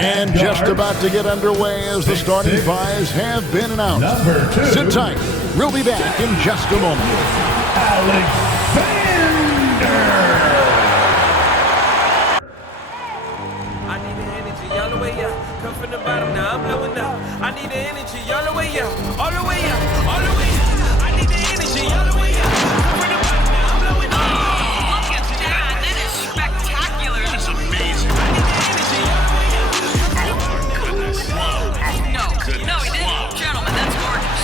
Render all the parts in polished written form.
And just about to get underway as the starting fives have been announced. Number 2. Sit tight. We'll be back in just a moment. Alexander. I need the energy all the way up. Come from the bottom, now I'm blowing up. I need the energy all the way up. All the way up. All the way up. I need the energy all the way up. Come from the bottom, now I'm blowing up. Look at that. That is spectacular. That's amazing. I need the energy all the way up. Oh, goodness. No, no, he didn't. Gentlemen, that's gorgeous.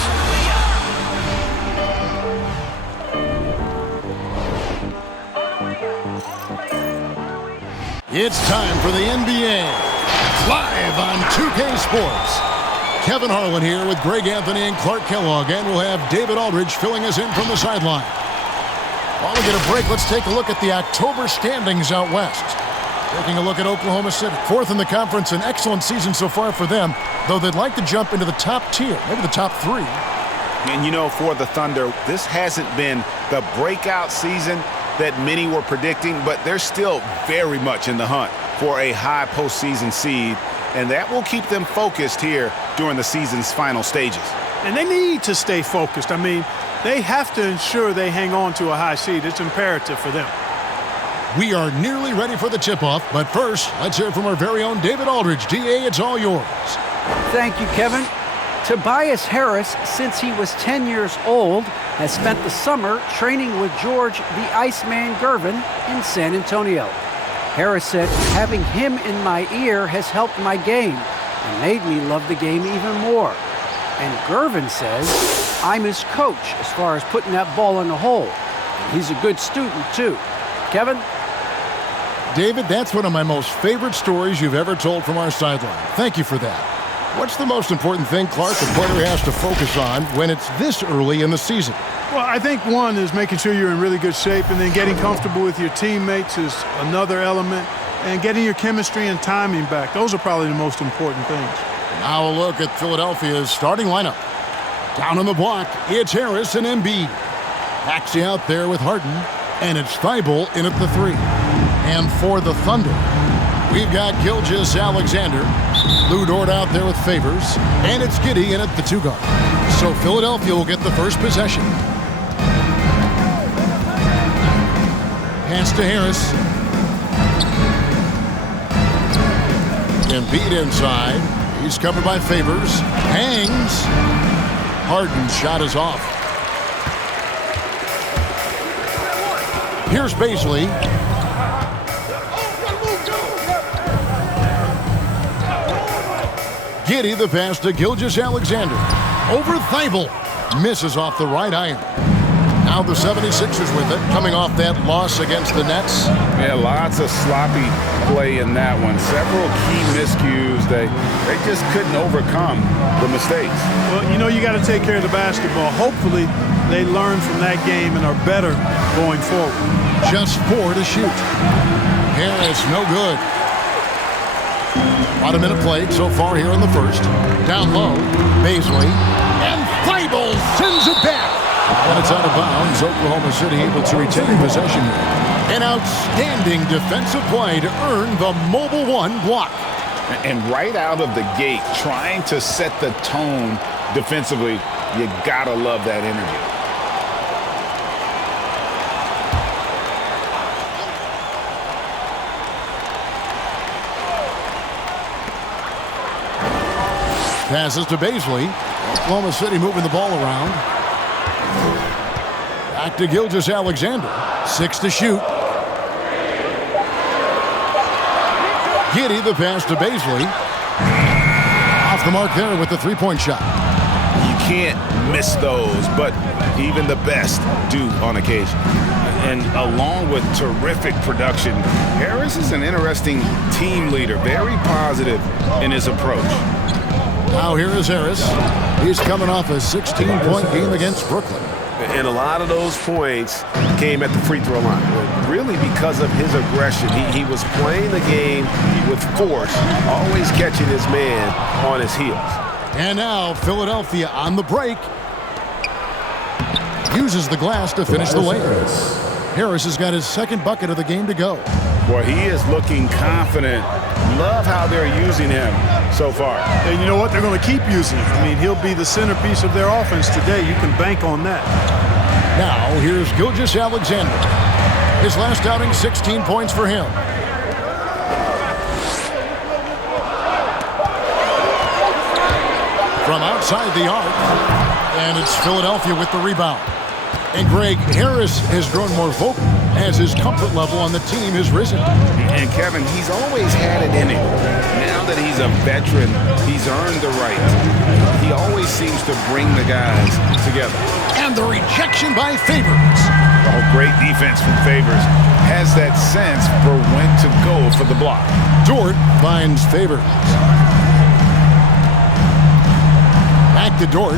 It's time for the NBA. Live on 2K Sports. Kevin Harlan here with Greg Anthony and Clark Kellogg, and we'll have David Aldridge filling us in from the sideline. While we get a break, let's take a look at the October standings out west. Taking a look at Oklahoma City. 4th in the conference, an excellent season so far for them, though they'd like to jump into the top tier, maybe the top 3. And you know, for the Thunder, this hasn't been the breakout season that many were predicting, but they're still very much in the hunt for a high postseason seed, and that will keep them focused here during the season's final stages. And they need to stay focused. I mean, they have to ensure they hang on to a high seed. It's imperative for them. We are nearly ready for the tip-off, but first, let's hear from our very own David Aldridge. DA, it's all yours. Thank you, Kevin. Tobias Harris, since he was 10 years old, has spent the summer training with George the Iceman Gervin in San Antonio. Harris said, having him in my ear has helped my game and made me love the game even more. And Gervin says, I'm his coach as far as putting that ball in the hole. And he's a good student, too. Kevin? David, that's one of my most favorite stories you've ever told from our sideline. Thank you for that. What's the most important thing, Clark, a player has to focus on when it's this early in the season? Well, I think one is making sure you're in really good shape, and then getting comfortable with your teammates is another element, and getting your chemistry and timing back. Those are probably the most important things. Now a look at Philadelphia's starting lineup. Down on the block, it's Harris and Embiid. Maxey out there with Harden, and it's Thibault in at the 3. And for the Thunder, we've got Gilgeous-Alexander, Lou Dort out there with Favors, and it's Giddey in at the 2 guard. So Philadelphia will get the first possession. Pass to Harris. Embiid inside. He's covered by Favors. Hangs. Harden's shot is off. Here's Baisley. Giddey the pass to Gilgeous-Alexander. Over Thibault. Misses off the right iron. Now the 76ers with it, coming off that loss against the Nets. Yeah, lots of sloppy play in that one. Several key miscues. They just couldn't overcome the mistakes. Well, you know, you got to take care of the basketball. Hopefully, they learn from that game and are better going forward. Just 4 to shoot. Harris, no good. About a minute played so far here in the first. Down low, Baisley. And Thibault sends it back. And it's out of bounds. Oklahoma City able to retain possession. An outstanding defensive play to earn the Mobile 1 block. And right out of the gate, trying to set the tone defensively, you gotta love that energy. Passes to Baisley. Oklahoma City moving the ball around. Back to Gilgeous-Alexander. 6 to shoot. Giddey the pass to Baisley. Off the mark there with the 3-point shot. You can't miss those, but even the best do on occasion. And along with terrific production, Harris is an interesting team leader, very positive in his approach. Now here is Harris. He's coming off a 16-point game against Brooklyn. And a lot of those points came at the free throw line. Really because of his aggression. He was playing the game with force, always catching his man on his heels. And now Philadelphia on the break. Uses the glass to finish the layup. Harris has got his second bucket of the game to go. Boy, he is looking confident. Love how they're using him so far. And you know what? They're going to keep using him. I mean, he'll be the centerpiece of their offense today. You can bank on that. Now, here's Gilgeous-Alexander. His last outing, 16 points for him. From outside the arc, and it's Philadelphia with the rebound. And Greg, Harris has grown more vocal as his comfort level on the team has risen. And Kevin, he's always had it in him. Now that he's a veteran, he's earned the right. He always seems to bring the guys together. And the rejection by Favors. Oh, great defense from Favors. Has that sense for when to go for the block. Dort finds Favors. Back to Dort.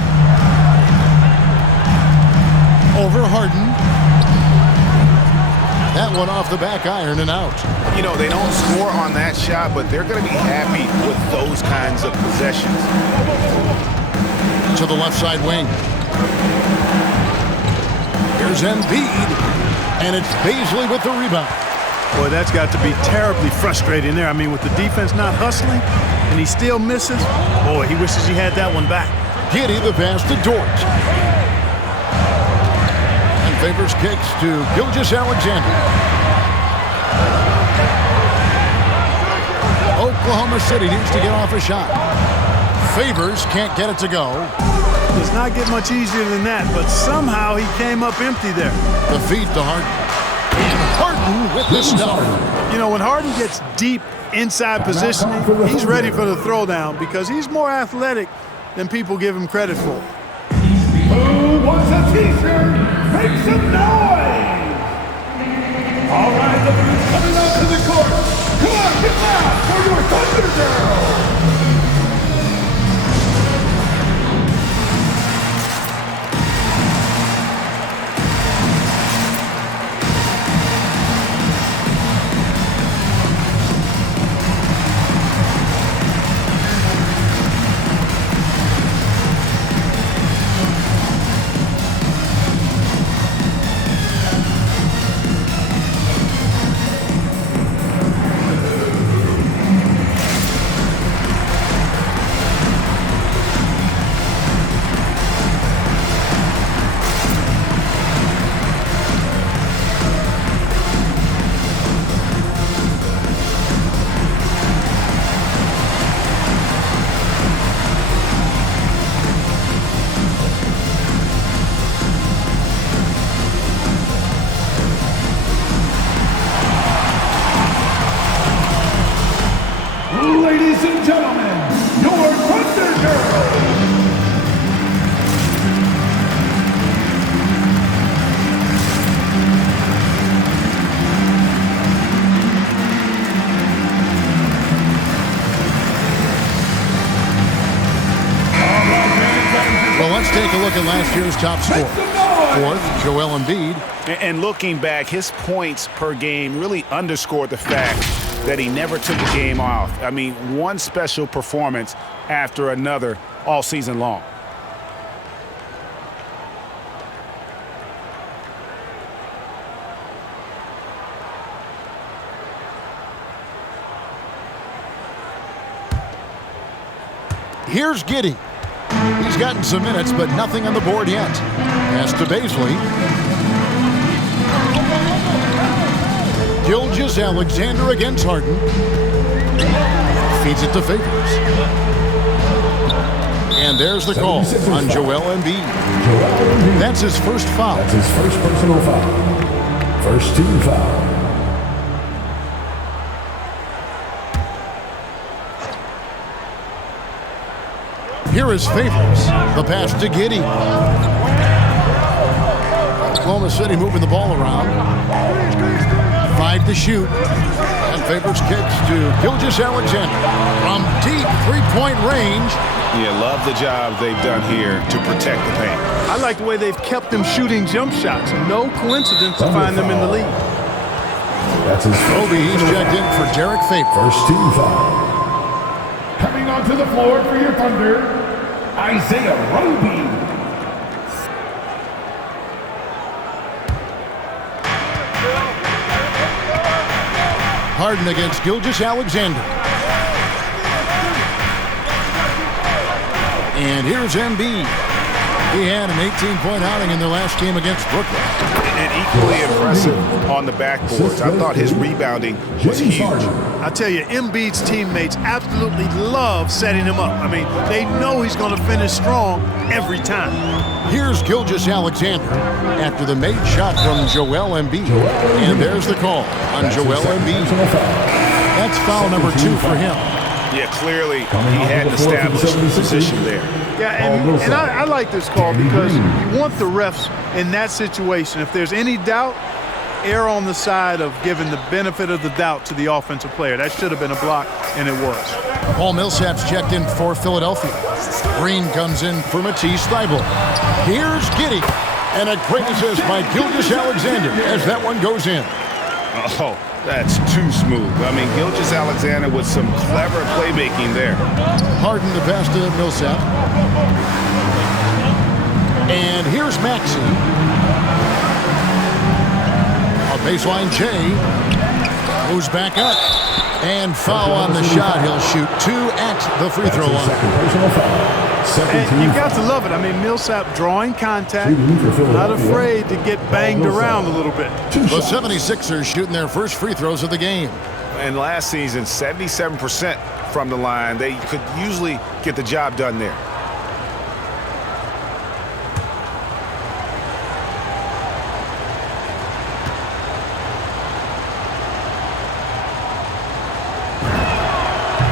Over Harden. That one off the back iron and out. You know, they don't score on that shot, but they're going to be happy with those kinds of possessions. To the left side wing. Here's Embiid, and it's Beasley with the rebound. Boy, that's got to be terribly frustrating there. I mean, with the defense not hustling, and he still misses. Boy, he wishes he had that one back. Giddey the pass to Dort. And Favors kicks to Gilgeous-Alexander. Oklahoma City needs to get off a shot. Favors can't get it to go. Does not get much easier than that, but somehow he came up empty there. The feed to Harden. And Harden with the stuff. You know, when Harden gets deep inside positioning, he's ready for the throwdown because he's more athletic than people give him credit for. Who wants a t-shirt? Make some noise! All right, look who's coming out to the court. Come on, get loud for your Thunder Girl! Ladies and gentlemen, your Thunder Girl! Well, let's take a look at last year's top scorer. Fourth, Joel Embiid. And looking back, his points per game really underscored the fact that he never took a game off. I mean, one special performance after another all season long. Here's Giddey. He's gotten some minutes, but nothing on the board yet. Pass to Beasley. Gilgeous-Alexander against Harden. Feeds it to Favors. And there's the call on Joel Embiid. That's his first foul. That's his first personal foul. First team foul. Here is Favors. The pass to Giddey. Oklahoma City moving the ball around. 5 to shoot. And Favors kicks to Gilgeous-Alexander. From deep three-point range. Yeah, love the job they've done here to protect the paint. I like the way they've kept them shooting jump shots. No coincidence to find them in the lead. That's his Kobe, he's checked in for Derek Favors. first team foul. Coming onto the floor for your Thunder, Isaiah Roby. Harden against Gilgeous-Alexander. And here's Embiid. He had an 18-point outing in their last game against Brooklyn. And equally impressive on the backboards. I thought his rebounding was huge. I tell you, Embiid's teammates absolutely love setting him up. I mean, they know he's going to finish strong every time. Here's Gilgeous-Alexander after the made shot from Joel Embiid. And there's the call on Joel Embiid. That's foul number 2 for him. Yeah, clearly he hadn't established position there. Yeah, and I like this call because you want the refs in that situation. If there's any doubt, err on the side of giving the benefit of the doubt to the offensive player. That should have been a block, and it was. Paul Millsap's checked in for Philadelphia. Green comes in for Matisse Thybulle. Here's Giddey. And a great assist by Gilgeous-Alexander as that one goes in. Oh, that's too smooth. I mean, Gilgeous-Alexander with some clever playmaking there. Harden the pass to Millsap. And here's Maxey. A baseline J. Moves back up. And foul on the shot. He'll shoot 2 at the free throw line. And you've got to love it. I mean, Millsap drawing contact, not afraid to get banged around a little bit. The 76ers shooting their first free throws of the game. And last season, 77% from the line. They could usually get the job done there.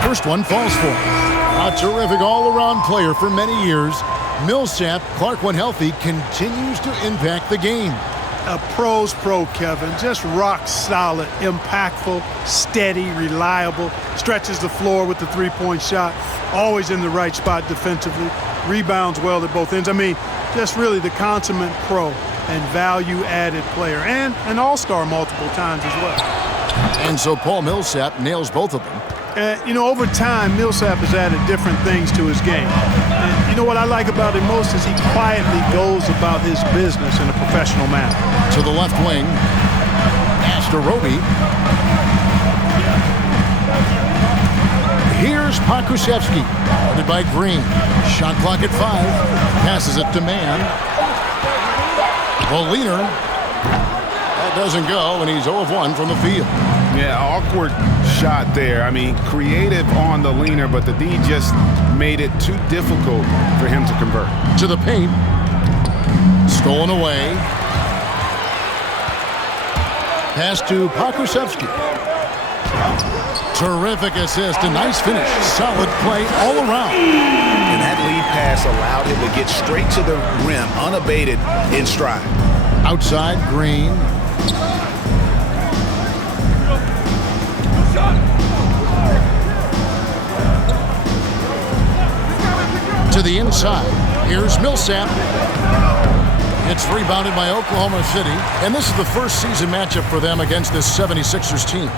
First one falls for him. A terrific all-around player for many years. Millsap, Clark when healthy, continues to impact the game. A pro's pro, Kevin. Just rock solid, impactful, steady, reliable. Stretches the floor with the three-point shot. Always in the right spot defensively. Rebounds well at both ends. I mean, just really the consummate pro and value-added player. And an all-star multiple times as well. And so Paul Millsap nails both of them. You know, over time, Millsap has added different things to his game. And you know what I like about him most is he quietly goes about his business in a professional manner. To the left wing, pass to Roby. Here's Pokusevski, guarded by Green. Shot clock at 5. Passes it to Mann. The leaner. That doesn't go, and he's 0 of 1 from the field. Yeah, awkward shot there. I mean, creative on the leaner, but the D just made it too difficult for him to convert. To the paint. Stolen away. Pass to Pokusevski. Terrific assist, a nice finish. Solid play all around. And that lead pass allowed him to get straight to the rim, unabated in stride. Outside, Green. To the inside. Here's Millsap. It's rebounded by Oklahoma City. And this is the first season matchup for them against this 76ers team.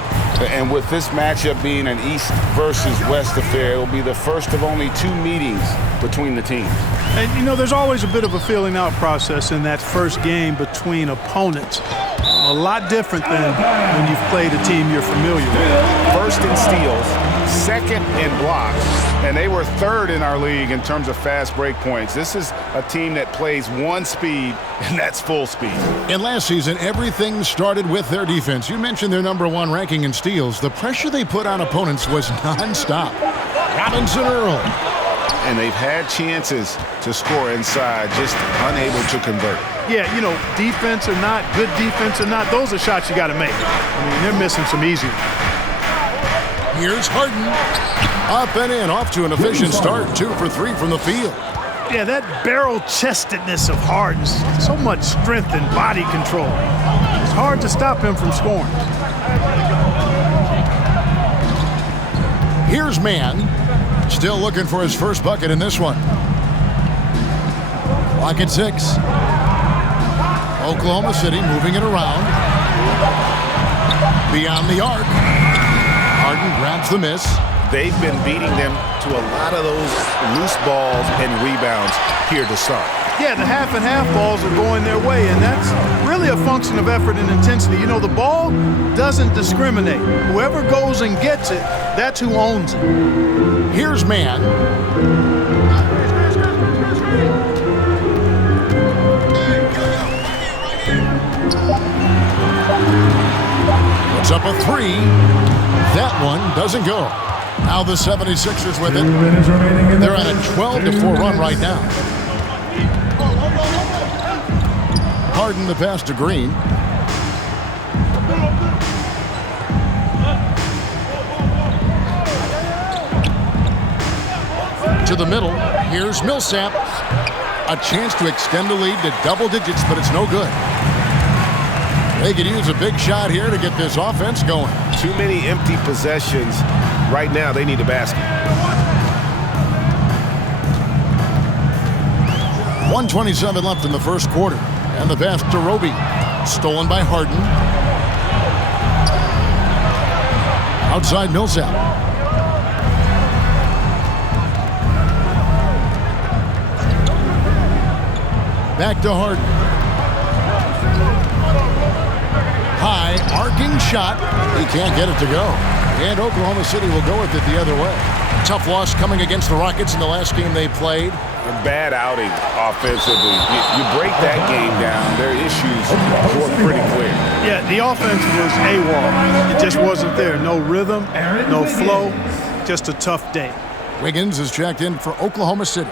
And with this matchup being an East versus West affair, it will be the first of only 2 meetings between the teams. And, you know, there's always a bit of a filling out process in that first game between opponents. A lot different than when you've played a team you're familiar with. First in steals, second in blocks, and they were 3rd in our league in terms of fast break points. This is a team that plays 1 speed, and that's full speed. And last season, everything started with their defense. You mentioned their #1 ranking in steals. The pressure they put on opponents was nonstop. Robinson Earl. And they've had chances to score inside, just unable to convert. Yeah, you know, defense or not, good defense or not, those are shots you got to make. I mean, they're missing some easy ones. Here's Harden. Up and in, off to an efficient start. 2 for 3 from the field. Yeah, that barrel-chestedness of Harden, so much strength and body control. It's hard to stop him from scoring. Here's Mann. Still looking for his first bucket in this one. Clock at 6. Oklahoma City moving it around. Beyond the arc. Harden grabs the miss. They've been beating them to a lot of those loose balls and rebounds here to start. Yeah, the half and half balls are going their way, and that's really a function of effort and intensity. You know, the ball doesn't discriminate. Whoever goes and gets it, that's who owns it. Here's man. Puts up a three. That one doesn't go. Now the 76ers with it. They're on a 12-4 run right now. Harden the pass to Green. To the middle. Here's Millsap. A chance to extend the lead to double digits, but it's no good. They could use a big shot here to get this offense going. Too many empty possessions. Right now, they need a basket. 1:27 left in the first quarter. And the pass to Roby. Stolen by Harden. Outside Millsap. Back to Harden. High, arcing shot. He can't get it to go. And Oklahoma City will go with it the other way. Tough loss coming against the Rockets in the last game they played. A bad outing offensively. You break that game down, their issues were pretty clear. Yeah, the offense was AWOL. It just wasn't there. No rhythm, no flow, just a tough day. Wiggins is checked in for Oklahoma City.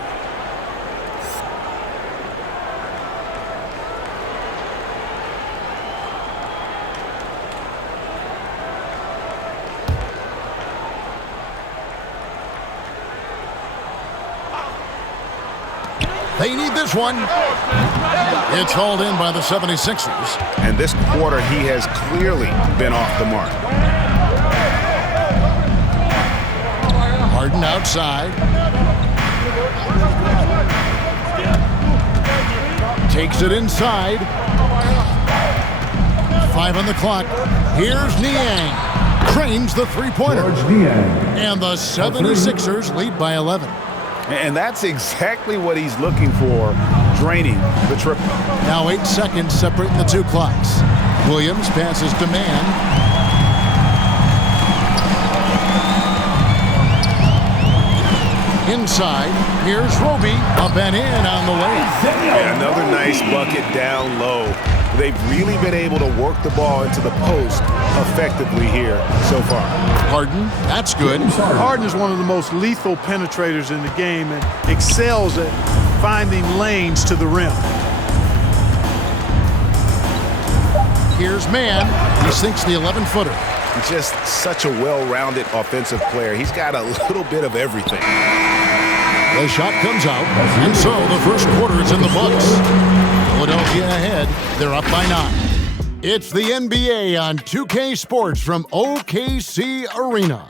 They need this one. It's hauled in by the 76ers. And this quarter, he has clearly been off the mark. Harden outside. Takes it inside. 5 on the clock. Here's Niang. Cranes the three-pointer. And the 76ers lead by 11. And that's exactly what he's looking for, draining the triple. Now 8 seconds separating the two clocks. Williams passes to Mann. Inside, here's Roby. Up and in on the way. Yeah, another nice bucket down low. They've really been able to work the ball into the post effectively here so far. Harden, that's good. Harden is one of the most lethal penetrators in the game and excels at finding lanes to the rim. Here's Mann. He sinks the 11-footer. Just such a well-rounded offensive player. He's got a little bit of everything. The shot comes out, and so the first quarter is in the books. Philadelphia ahead. They're up by 9. It's the NBA on 2K Sports from OKC Arena.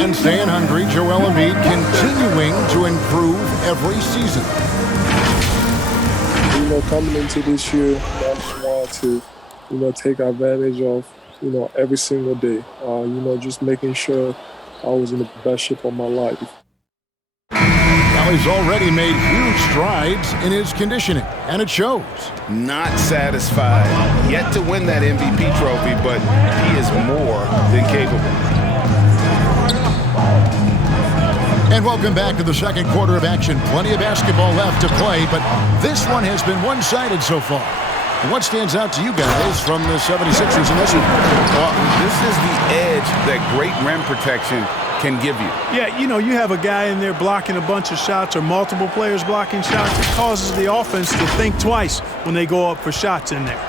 And staying hungry, Joel Embiid continuing to improve every season. You know, coming into this year, I just wanted to, take advantage of, every single day. Just making sure I was in the best shape of my life. Now he's already made huge strides in his conditioning, and it shows. Not satisfied yet to win that MVP trophy, but he is more than capable. And welcome back to the second quarter of action. Plenty of basketball left to play, but this one has been one-sided so far. And what stands out to you guys from the 76ers in this one? Well, this is the edge that great rim protection can give you. Yeah, you have a guy in there blocking a bunch of shots or multiple players blocking shots. It causes the offense to think twice when they go up for shots in there.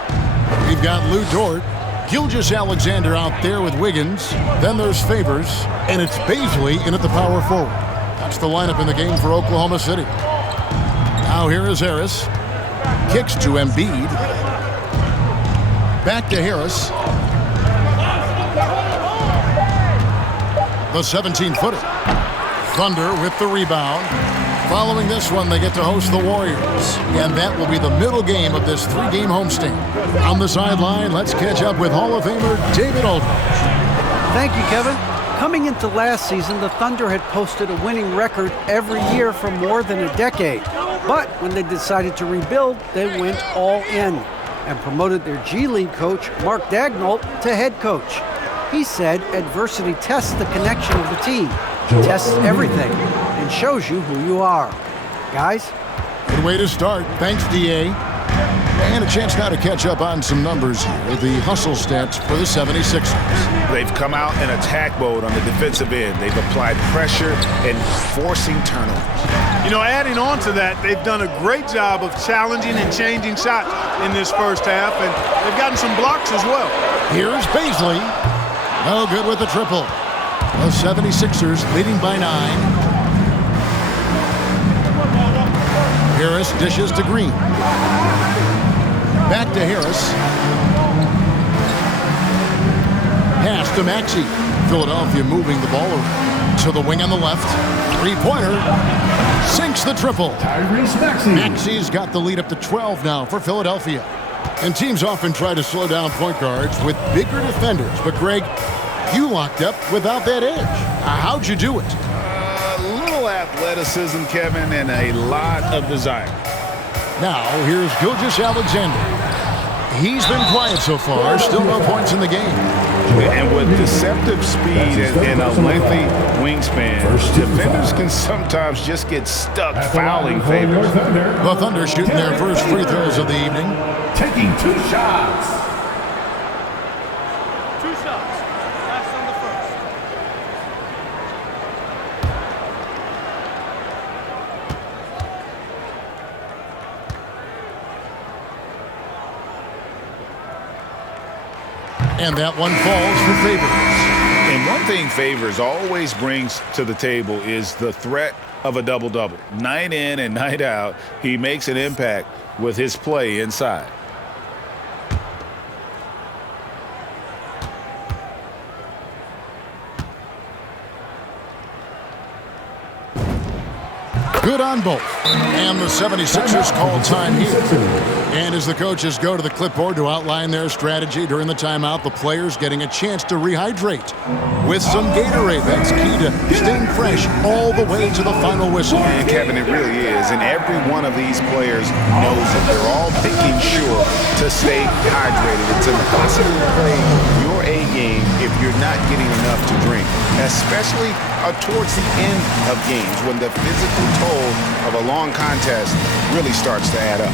We've got Lou Dort, Gilgeous-Alexander out there with Wiggins. Then there's Favors, and it's Baisley in at the power forward. That's the lineup in the game for Oklahoma City. Now here is Harris. Kicks to Embiid. Back to Harris. The 17-footer. Thunder with the rebound. Following this one, they get to host the Warriors, and that will be the middle game of this 3-game homestand. On the sideline, let's catch up with Hall of Famer David Aldridge. Thank you, Kevin. Coming into last season, the Thunder had posted a winning record every year for more than a decade. But when they decided to rebuild, they went all in and promoted their G League coach, Mark Daigneault, to head coach. He said adversity tests the connection of the team, tests everything, and shows you who you are. Guys? Good way to start. Thanks, D.A. And a chance now to catch up on some numbers here. The hustle stats for the 76ers. They've come out in attack mode on the defensive end. They've applied pressure and forcing turnovers. You know, adding on to that, they've done a great job of challenging and changing shots in this first half, and they've gotten some blocks as well. Here's Baisley. No good with the triple. The 76ers leading by 9. Harris dishes to Green. Back to Harris. Pass to Maxey. Philadelphia moving the ball around. To the wing on the left. 3-pointer. Sinks the triple. Maxey's got the lead up to 12 now for Philadelphia. And teams often try to slow down point guards with bigger defenders. But, Greg, you locked up without that edge. How'd you do it? A little athleticism, Kevin, and a lot of desire. Now, here's Gilgeous-Alexander. He's been quiet so far. Still no points in the game. And with deceptive speed and a lengthy wingspan, defenders can sometimes just get stuck fouling favors. The Thunder shooting their first free throws of the evening. Taking 2 shots. 2 shots. Last on the first. And that one falls for Favors. And one thing Favors always brings to the table is the threat of a double-double. Night in and night out, he makes an impact with his play inside. Good on both. And the 76ers call time here. And as the coaches go to the clipboard to outline their strategy during the timeout, the players getting a chance to rehydrate with some Gatorade. That's key to staying fresh all the way to the final whistle. And Kevin, it really is. And every one of these players knows that they're all making sure to stay hydrated. It's impossible to play your A game if you're not getting enough to drink, especially towards the end of games when the physical toll of a long contest really starts to add up.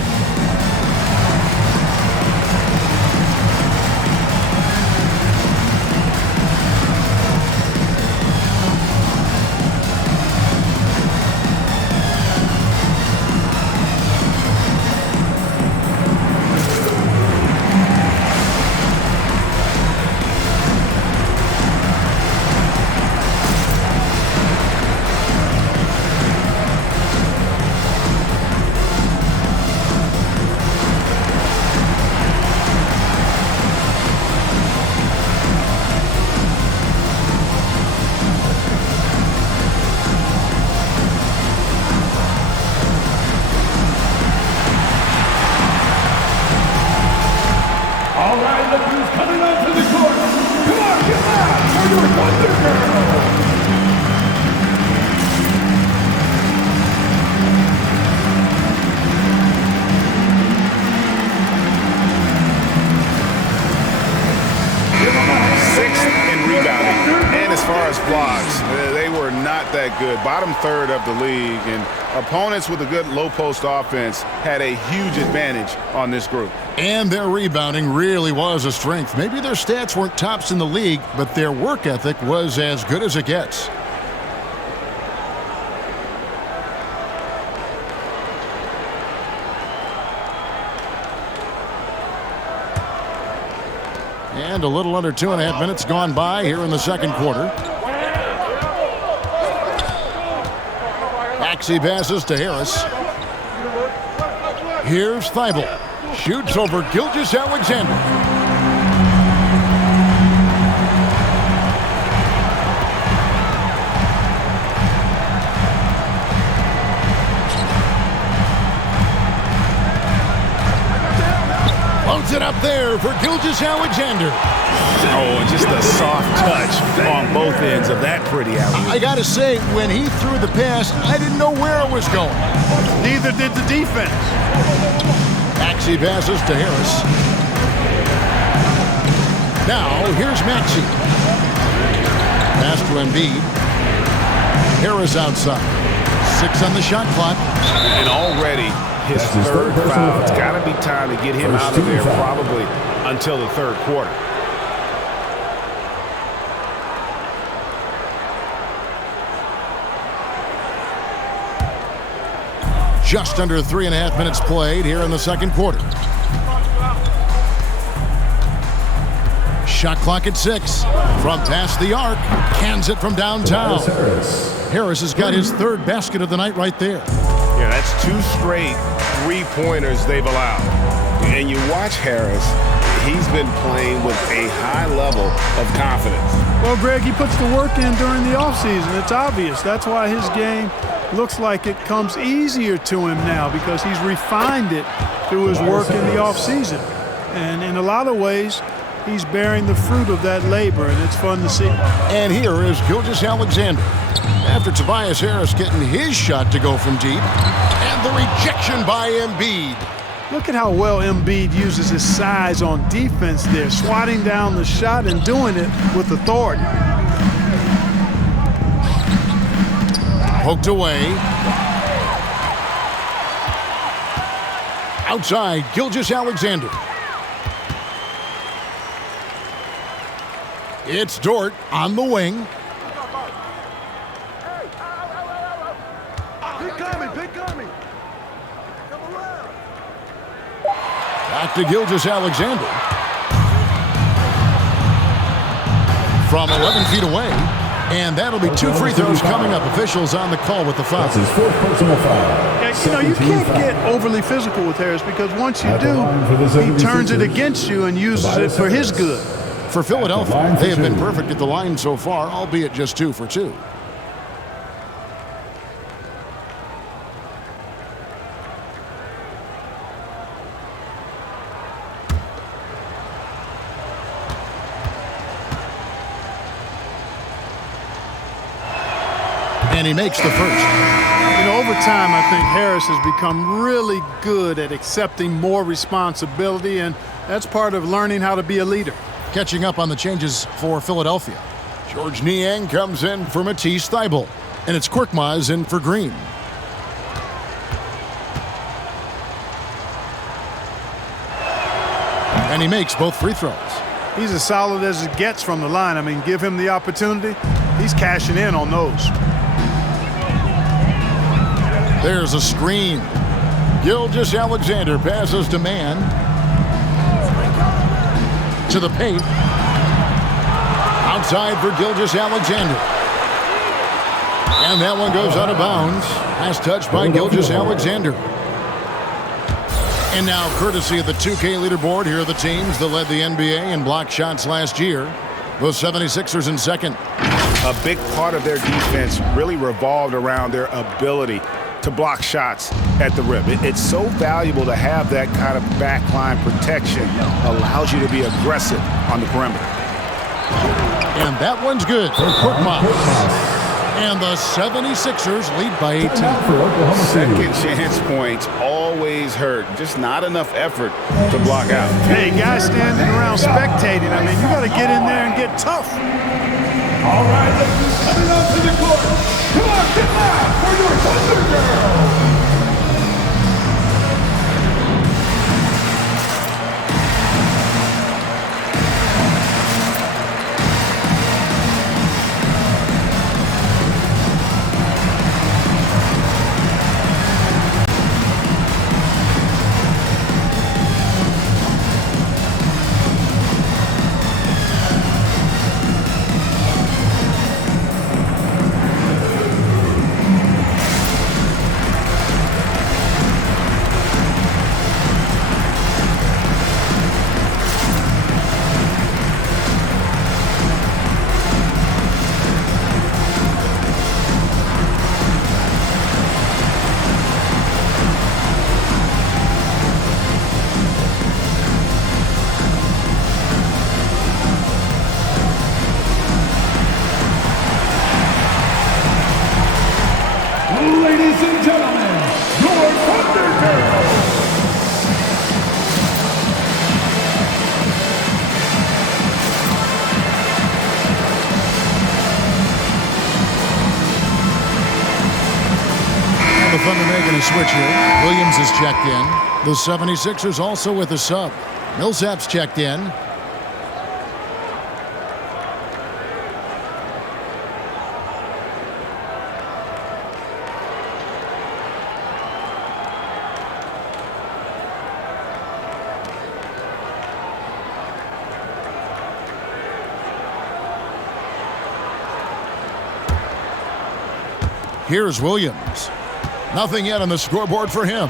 Good. Bottom third of the league, and opponents with a good low post offense had a huge advantage on this group. And their rebounding really was a strength. Maybe their stats weren't tops in the league, but their work ethic was as good as it gets. And a little under 2.5 minutes gone by here in the second quarter. Maxey passes to Harris. Here's Thibault. Shoots over Gilgeous-Alexander. Holds it up there for Gilgeous-Alexander. Oh, and just a soft touch on both ends of that pretty alley. I got to say, when he threw the pass, I didn't know where it was going. Neither did the defense. Maxey passes to Harris. Now, here's Maxey. Pass to Embiid. Harris outside. 6 on the shot clock. And already his third foul. It's got to be time to get him out of there probably until the third quarter. Just under 3.5 minutes played here in the second quarter. Shot clock at 6. From past the arc, cans it from downtown. Harris has got his third basket of the night right there. Yeah, that's 2 straight three-pointers they've allowed. And you watch Harris, he's been playing with a high level of confidence. Well, Greg, he puts the work in during the offseason. It's obvious. That's why his game looks like it comes easier to him now, because he's refined it through his work in the offseason. And in a lot of ways, he's bearing the fruit of that labor, and it's fun to see. And here is Gilgeous-Alexander. After Tobias Harris getting his shot to go from deep, and the rejection by Embiid. Look at how well Embiid uses his size on defense there, swatting down the shot and doing it with authority. Poked away. Outside, Gilgeous-Alexander. It's Dort on the wing. Back to Gilgeous-Alexander. From 11 feet away. And that'll be 2 free throws coming up. Officials on the call with the foul. That's his 4th personal foul. Yeah, you know, you can't get overly physical with Harris, because once you do, he turns it against you and uses it for his good. For Philadelphia, they have been perfect at the line so far, albeit just 2 for 2. And he makes the first. You know, over time, I think Harris has become really good at accepting more responsibility, and that's part of learning how to be a leader. Catching up on the changes for Philadelphia. George Niang comes in for Matisse Thybulle, and it's Korkmaz in for Green. And he makes both free throws. He's as solid as it gets from the line. I mean, give him the opportunity, he's cashing in on those. There's a screen. Gilgeous-Alexander passes to man. To the paint. Outside for Gilgeous-Alexander. And that one goes out of bounds. Last touch by Gilgeous-Alexander. And now, courtesy of the 2K leaderboard, here are the teams that led the NBA in block shots last year. The 76ers in second. A big part of their defense really revolved around their ability to block shots at the rim. It's so valuable to have that kind of backline protection. Allows you to be aggressive on the perimeter. And that one's good for Korkmaz. And the 76ers lead by 18. Second chance points always hurt. Just not enough effort to block out. Hey, guys standing around spectating, I mean, you got to get in there and get tough. All right, ladies, coming out to the court. Come on, get loud for your Thunder Girls. Thunder making a switch here. Williams is checked in. The 76ers also with a sub. Millsap's checked in. Here's Williams. Nothing yet on the scoreboard for him.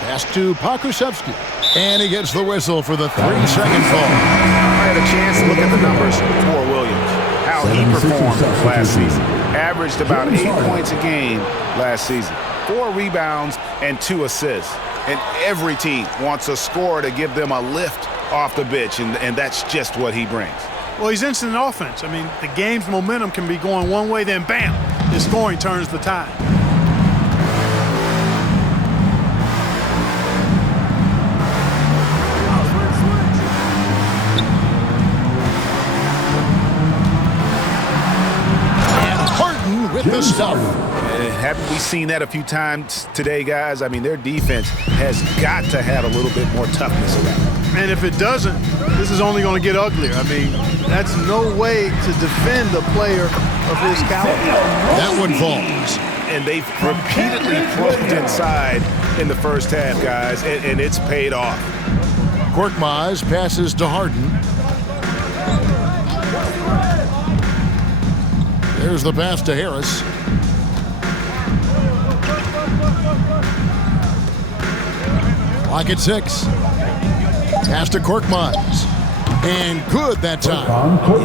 Pass to Pokusevski. And he gets the whistle for the 3-second call. I had a chance to look at the numbers for Williams. How he performed last season. Averaged about 8 points a game last season. 4 rebounds and 2 assists. And every team wants a scorer to give them a lift off the bench, and that's just what he brings. Well, he's instant offense. I mean, the game's momentum can be going one way, then bam, his scoring turns the tide. And Harden with the stuff. Haven't we seen that a few times today, guys? I mean, their defense has got to have a little bit more toughness about it. And if it doesn't, this is only going to get uglier. I mean, that's no way to defend a player of his caliber. That one falls. And they've repeatedly proved inside in the first half, guys, and it's paid off. Korkmaz passes to Harden. There's the pass to Harris. Clock at 6. Pass to Korkmaz. And good that time.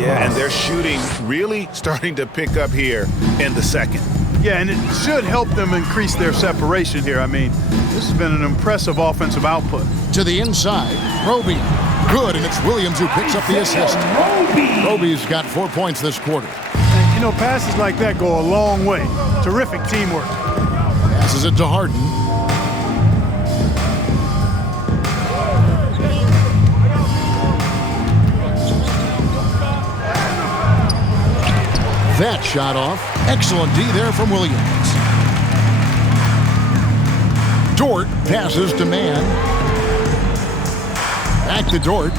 Yeah, and their shooting really starting to pick up here in the second. Yeah, and it should help them increase their separation here. I mean, this has been an impressive offensive output. To the inside, Roby. Good, and it's Williams who picks up the assist. Roby's got 4 points this quarter. And, you know, passes like that go a long way. Terrific teamwork. Passes it to Harden. That shot off. Excellent D there from Williams. Dort passes to Mann. Back to Dort.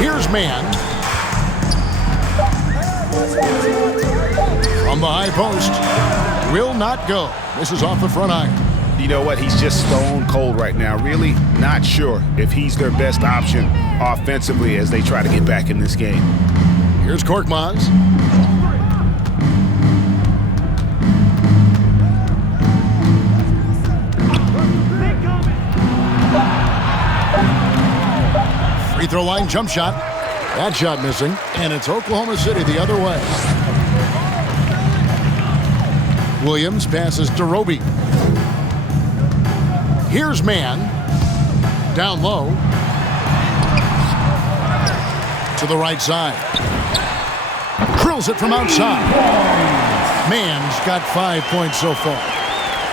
Here's Mann. From the high post. Will not go. This is off the front iron. You know what? He's just stone cold right now. Really not sure if he's their best option offensively as they try to get back in this game. Here's Korkmaz. Free throw line jump shot. That shot missing. And it's Oklahoma City the other way. Williams passes to Roby. Here's Mann. Down low. To the right side. Drills it from outside. Mann's got 5 points so far.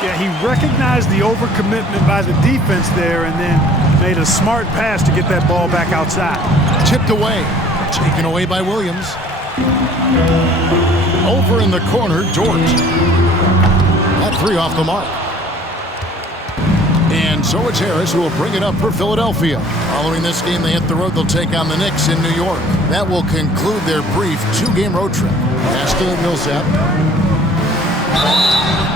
Yeah, he recognized the overcommitment by the defense there and then made a smart pass to get that ball back outside. Tipped away. Taken away by Williams. Over in the corner, Dort. That 3 off the mark. And so it's Harris who will bring it up for Philadelphia. Following this game, they hit the road. They'll take on the Knicks in New York. That will conclude their brief 2-game road trip. Pass to Millsap.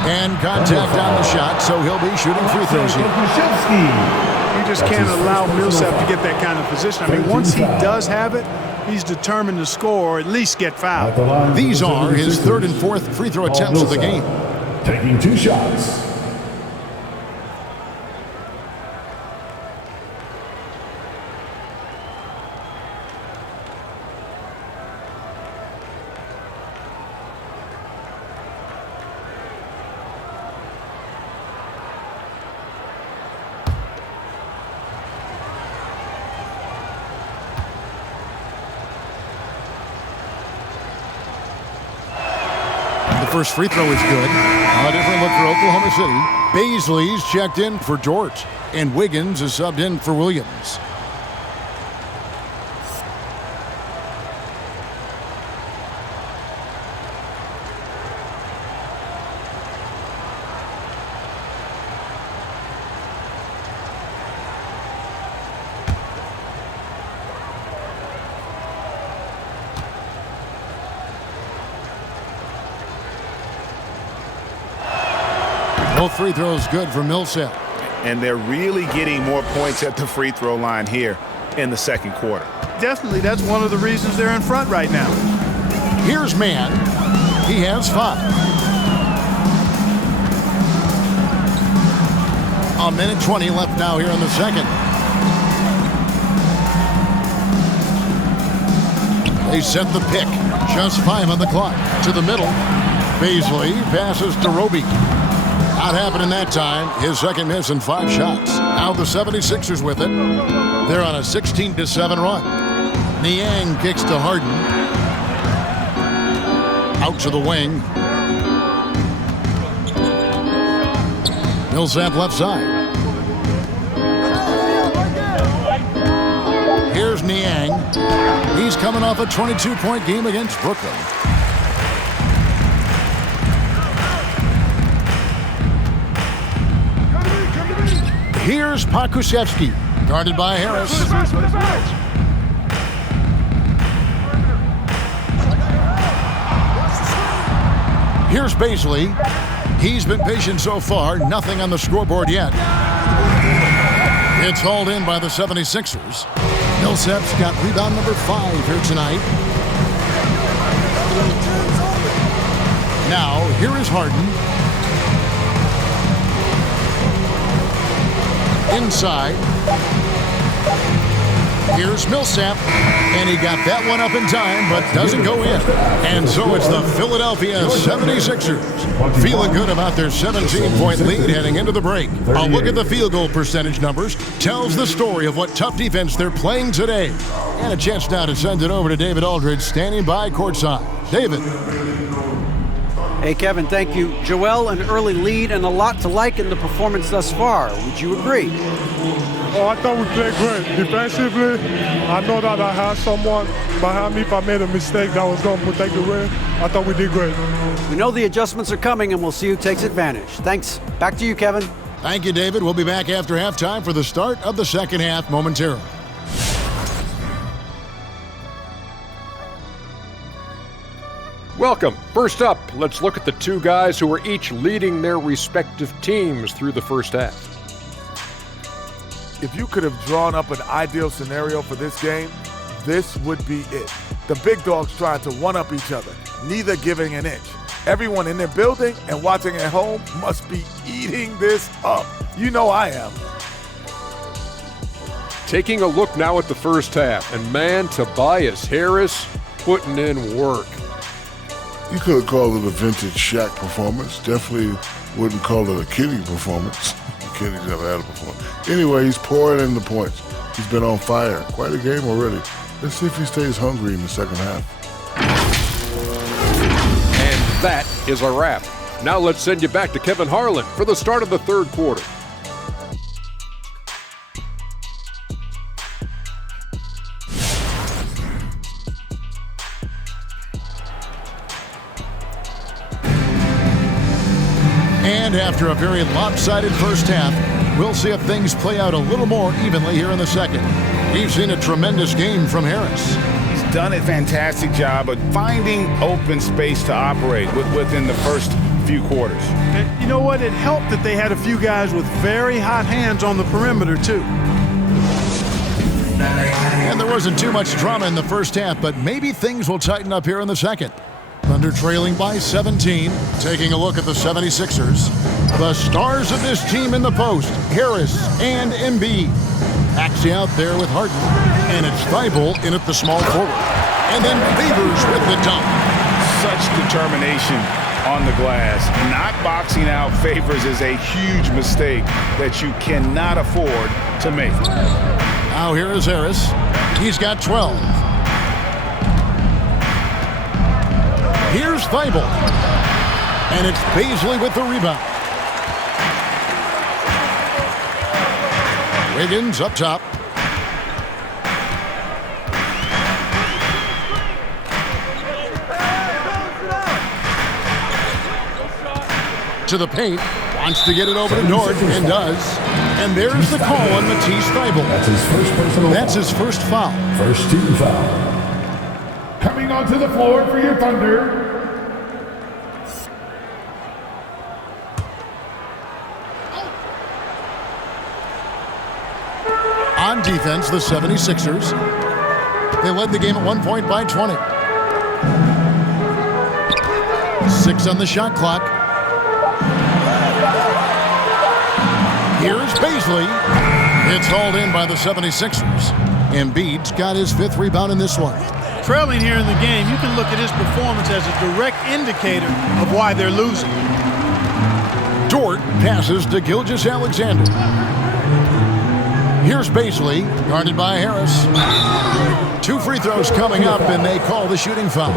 And contact on the shot, so he'll be shooting free throws here. You just can't allow Millsap to get that kind of position. I mean, once he does have it, he's determined to score or at least get fouled. These are his 3rd and 4th free throw attempts of the game. Taking 2 shots. The first free throw is good. A different look for Oklahoma City. Baisley's checked in for Dort, and Wiggins is subbed in for Williams. Both free throws good for Millsap. And they're really getting more points at the free throw line here in the second quarter. Definitely, that's one of the reasons they're in front right now. Here's Mann. He has 5. A minute 20 left now here in the second. They set the pick. Just 5 on the clock. To the middle. Baisley passes to Roby. Not happening that time. His second miss and 5 shots. Now the 76ers with it. They're on a 16-7 run. Niang kicks to Harden. Out to the wing. Millsap left side. Here's Niang. He's coming off a 22-point game against Brooklyn. Here's Pokusevski, guarded by Harris. Here's Baisley. He's been patient so far, nothing on the scoreboard yet. It's hauled in by the 76ers. Millsap's got rebound number 5 here tonight. Now, here is Harden. Inside. Here's Millsap, and he got that one up in time, but doesn't go in. And so it's the Philadelphia 76ers feeling good about their 17-point lead heading into the break. A look at the field goal percentage numbers tells the story of what tough defense they're playing today. And a chance now to send it over to David Aldridge, standing by courtside. David. Hey, Kevin, thank you. Joel, an early lead and a lot to like in the performance thus far. Would you agree? Oh, I thought we played great. Defensively, I know that I had someone behind me if I made a mistake that was going to protect the rim. I thought we did great. We know the adjustments are coming, and we'll see who takes advantage. Thanks. Back to you, Kevin. Thank you, David. We'll be back after halftime for the start of the second half momentarily. Welcome. First up, let's look at the 2 guys who are each leading their respective teams through the first half. If you could have drawn up an ideal scenario for this game, this would be it. The big dogs trying to one-up each other, neither giving an inch. Everyone in their building and watching at home must be eating this up. You know I am. Taking a look now at the first half, and man, Tobias Harris putting in work. You could have called it a vintage Shaq performance. Definitely wouldn't call it a Kenny performance. Kenny's never had a performance. Anyway, he's pouring in the points. He's been on fire. Quite a game already. Let's see if he stays hungry in the second half. And that is a wrap. Now let's send you back to Kevin Harlan for the start of the third quarter. And after a very lopsided first half, we'll see if things play out a little more evenly here in the second. We've seen a tremendous game from Harris. He's done a fantastic job of finding open space to operate within the first few quarters. And you know what? It helped that they had a few guys with very hot hands on the perimeter, too. And there wasn't too much drama in the first half, but maybe things will tighten up here in the second. Thunder trailing by 17. Taking a look at the 76ers. The stars of this team in the post, Harris and Embiid. Axie out there with Harden. And it's Thibault in at the small forward. And then Favors with the dunk. Such determination on the glass. Not boxing out Favors is a huge mistake that you cannot afford to make. Now here is Harris. He's got 12. Here's Thibault. And it's Baisley with the rebound. Wiggins up top. To the paint. Wants to get it over to Dort and does. And there's the call on Matisse Thybulle. That's his first personal That's his first foul. First team foul. Coming onto the floor for your Thunder, on defense, the 76ers. They led the game at 1 point by 20. 6 on the shot clock. Here's Bazley. It's hauled in by the 76ers. Embiid's got his 5th rebound in this one. Trailing here in the game, you can look at his performance as a direct indicator of why they're losing. Dort passes to Gilgeous-Alexander. Here's Bazley, guarded by Harris. 2 free throws coming up, and they call the shooting foul.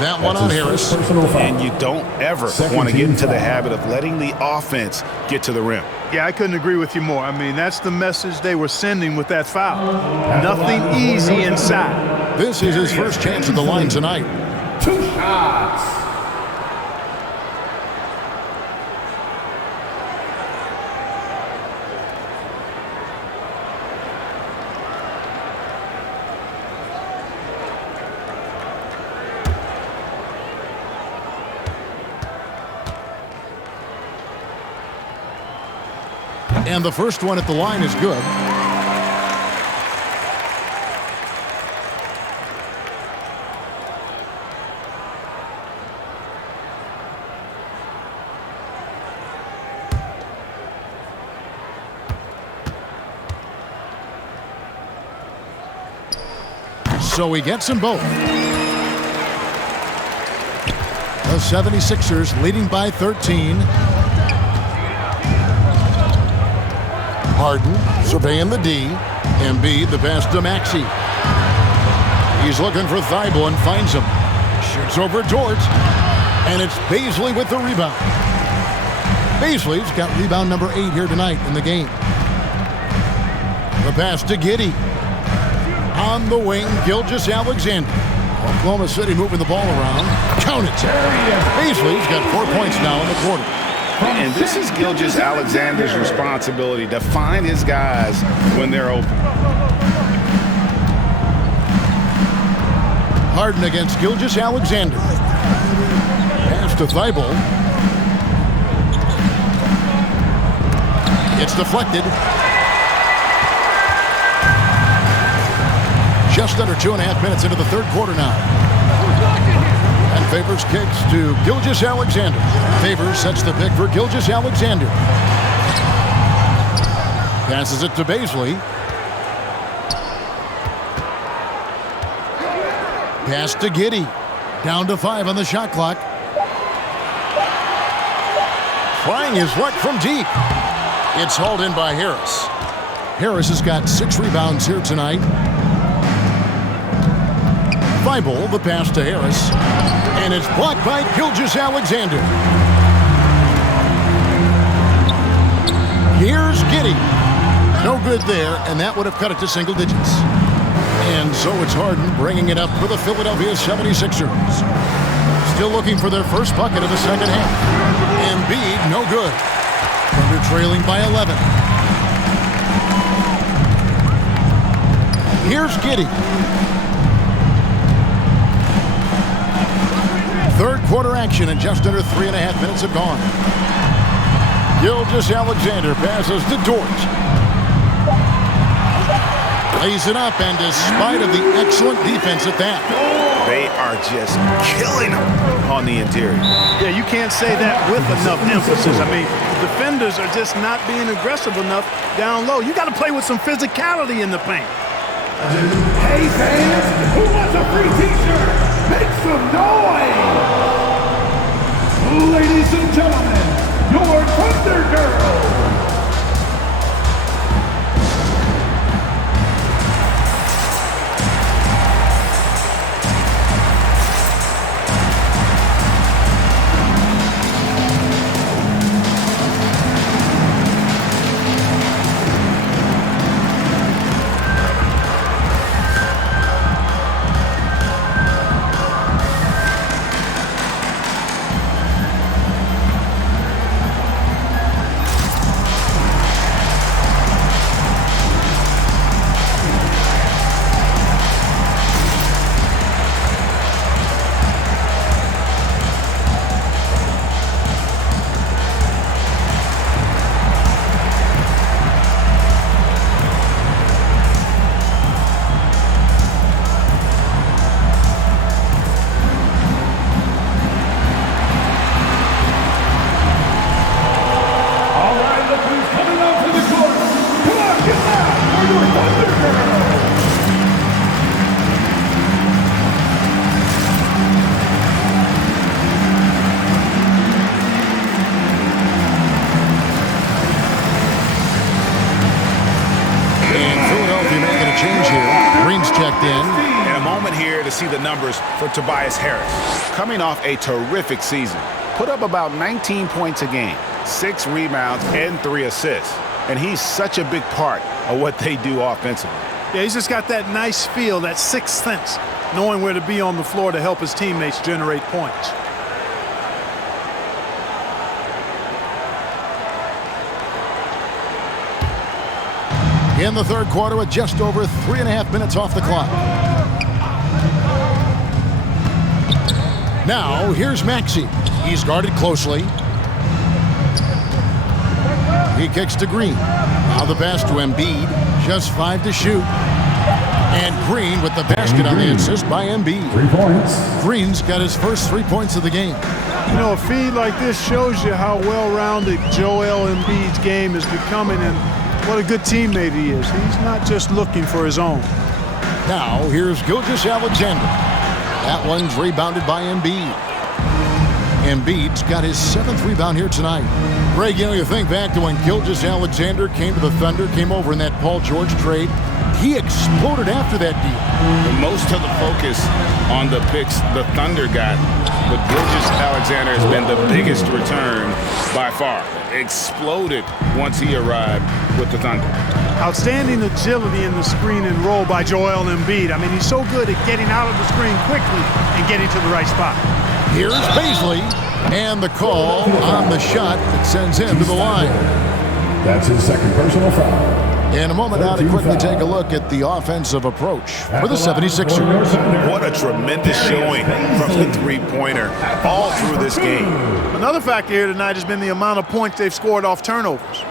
That one on Harris. And you don't ever want to get into the habit of letting the offense get to the rim. Yeah, I couldn't agree with you more. I mean, that's the message they were sending with that foul. Nothing easy inside. This is his first chance at the line tonight. 2 shots. And the first one at the line is good. So he gets them both. The 76ers leading by 13. Harden surveying the D. Embiid the pass to Maxey. He's looking for Thybulle and finds him. Shoots over Dort. And it's Bazley with the rebound. Bazley's got rebound number 8 here tonight in the game. The pass to Giddey. On the wing, Gilgeous-Alexander. Oklahoma City moving the ball around. Count it. Bazley's got 4 points now in the quarter. And this is Gilgeous-Alexander's responsibility to find his guys when they're open. Harden against Gilgeous-Alexander. Pass to Thybulle. It's deflected. Just under 2.5 minutes into the third quarter now. And Favors kicks to Gilgeous-Alexander. Favors sets the pick for Gilgeous-Alexander. Passes it to Bazley. Pass to Giddey. Down to 5 on the shot clock. Trying his luck from deep. It's hauled in by Harris. Harris has got 6 rebounds here tonight. Thybulle, the pass to Harris. And it's blocked by Gilgeous-Alexander. Here's Giddey. No good there, and that would have cut it to single digits. And so it's Harden bringing it up for the Philadelphia 76ers. Still looking for their first bucket of the second half. Embiid, no good. Thunder trailing by 11. Here's Giddey. Third quarter action, and just under 3.5 minutes have gone. Gilgeous-Alexander passes to Dort. Lays it up, and despite of the excellent defense at that, they are just killing them on the interior. Yeah, you can't say that with enough emphasis. I mean, the defenders are just not being aggressive enough down low. You got to play with some physicality in the paint. Hey fans, who wants a free t-shirt? Make some noise! Ladies and gentlemen, your Thunder Girls! your Thunder Girls. Change here. Green's checked in. And a moment here to see the numbers for Tobias Harris. Coming off a terrific season. Put up about 19 points a game, 6 rebounds, and 3 assists. And he's such a big part of what they do offensively. Yeah, he's just got that nice feel, that sixth sense, knowing where to be on the floor to help his teammates generate points. In the third quarter with just over 3.5 minutes off the clock. Now, here's Maxey. He's guarded closely. He kicks to Green. Now the pass to Embiid. Just 5 to shoot. And Green with the basket on the assist by Embiid. 3 points. Green's got his first 3 points of the game. You know, a feed like this shows you how well-rounded Joel Embiid's game is becoming and what a good teammate he is. He's not just looking for his own. Now, here's Gilgeous-Alexander. That one's rebounded by Embiid. Embiid's got his 7th rebound here tonight. Greg, you think back to when Gilgeous-Alexander came to the Thunder, came over in that Paul George trade. He exploded after that deal. Most of the focus on the picks the Thunder got, but Gilgeous-Alexander has been the biggest return by far. Exploded once he arrived with the Thunder. Outstanding agility in the screen and roll by Joel Embiid. I mean, he's so good at getting out of the screen quickly and getting to the right spot. Here's Paisley, and the call on the shot that sends him to the line. That's his second personal foul. In a moment now to quickly take a look at the offensive approach for the 76ers. What a tremendous showing from the three-pointer all through this game. Another factor here tonight has been the amount of points they've scored off turnovers.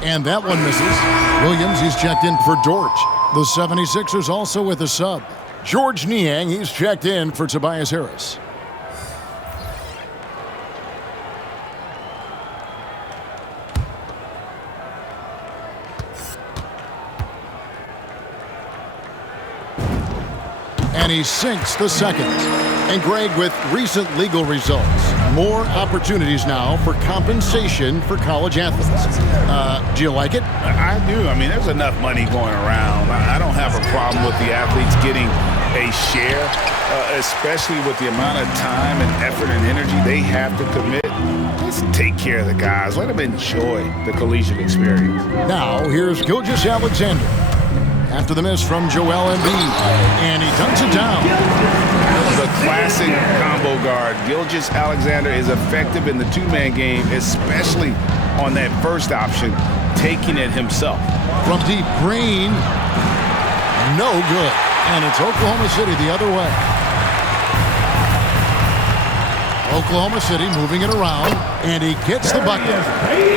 And that one misses. Williams, he's checked in for Dort. The 76ers also with a sub. George Niang, he's checked in for Tobias Harris. And he sinks the second. And Greg, with recent legal results, more opportunities now for compensation for college athletes. Do you like it? I do. I mean, there's enough money going around. I don't have a problem with the athletes getting a share, especially with the amount of time and effort and energy they have to commit. Let's take care of the guys. Let them enjoy the collegiate experience. Now, here's Gilgeous-Alexander. After the miss from Joel Embiid, and he dunks it down. The classic combo guard. Gilgeous-Alexander is effective in the two-man game, especially on that first option, taking it himself. From deep, Green, no good. And it's Oklahoma City the other way. Oklahoma City moving it around, and he gets the bucket.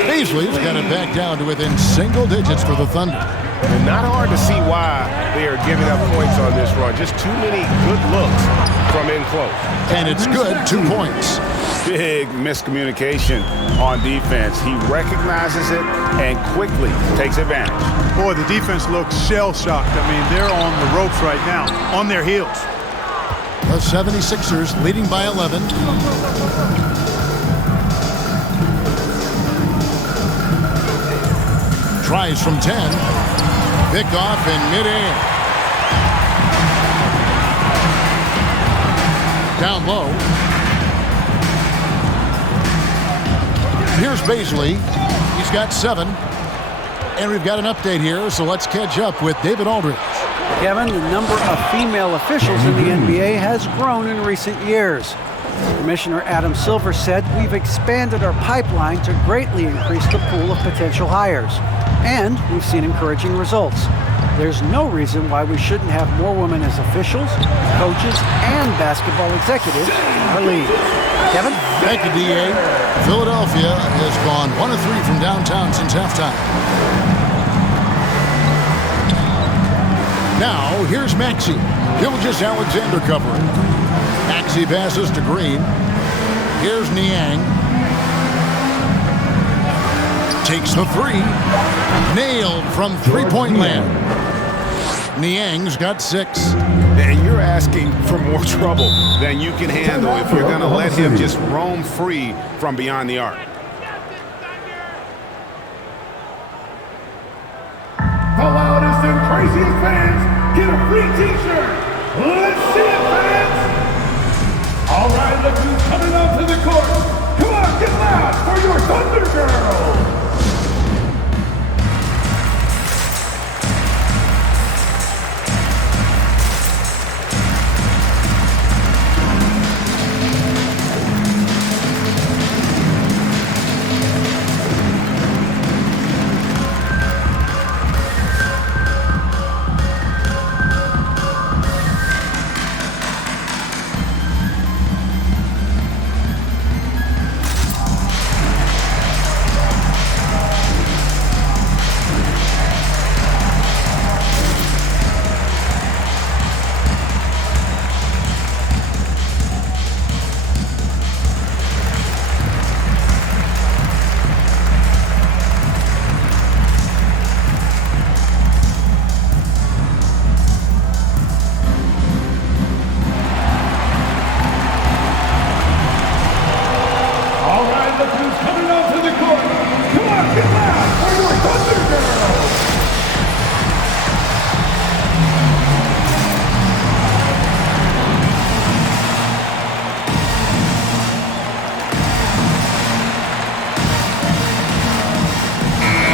Paisley's got it back down to within single digits for the Thunder. And not hard to see why they are giving up points on this run. Just too many good looks from in close. And it's good, 2 points. Big miscommunication on defense. He recognizes it and quickly takes advantage. Boy, the defense looks shell-shocked. I mean, they're on the ropes right now, on their heels. The 76ers leading by 11. Tries from 10. Pick off in midair. Down low. Here's Paisley. He's got 7. And we've got an update here, so let's catch up with David Aldridge. Kevin, the number of female officials in the NBA has grown in recent years. Commissioner Adam Silver said, "We've expanded our pipeline to greatly increase the pool of potential hires. And we've seen encouraging results. There's no reason why we shouldn't have more women as officials, coaches, and basketball executives in our league." Kevin? Thank you, D.A. Philadelphia has gone 1 of 3 from downtown since halftime. Now, here's Maxey. Gilgeous-Alexander covering. Maxey passes to Green. Here's Niang. Takes the three. Nailed from three-point land. Niang's got 6. And you're asking for more trouble than you can handle if you're going to let him just roam free from beyond the arc. The loudest and craziest fans get a free t-shirt. Let's see it, fans. All right, look who's coming onto the court. Come on, get loud for your Thunder Girls.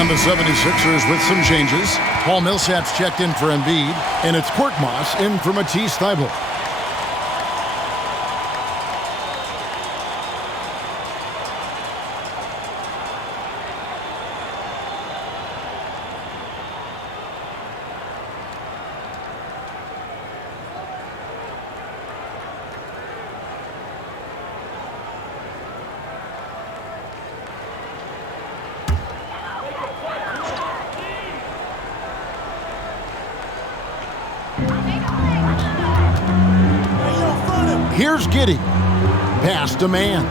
The 76ers with some changes. Paul Millsap's checked in for Embiid, and it's Korkmaz in for Matisse Thybulle. Here's Giddey. Pass to man.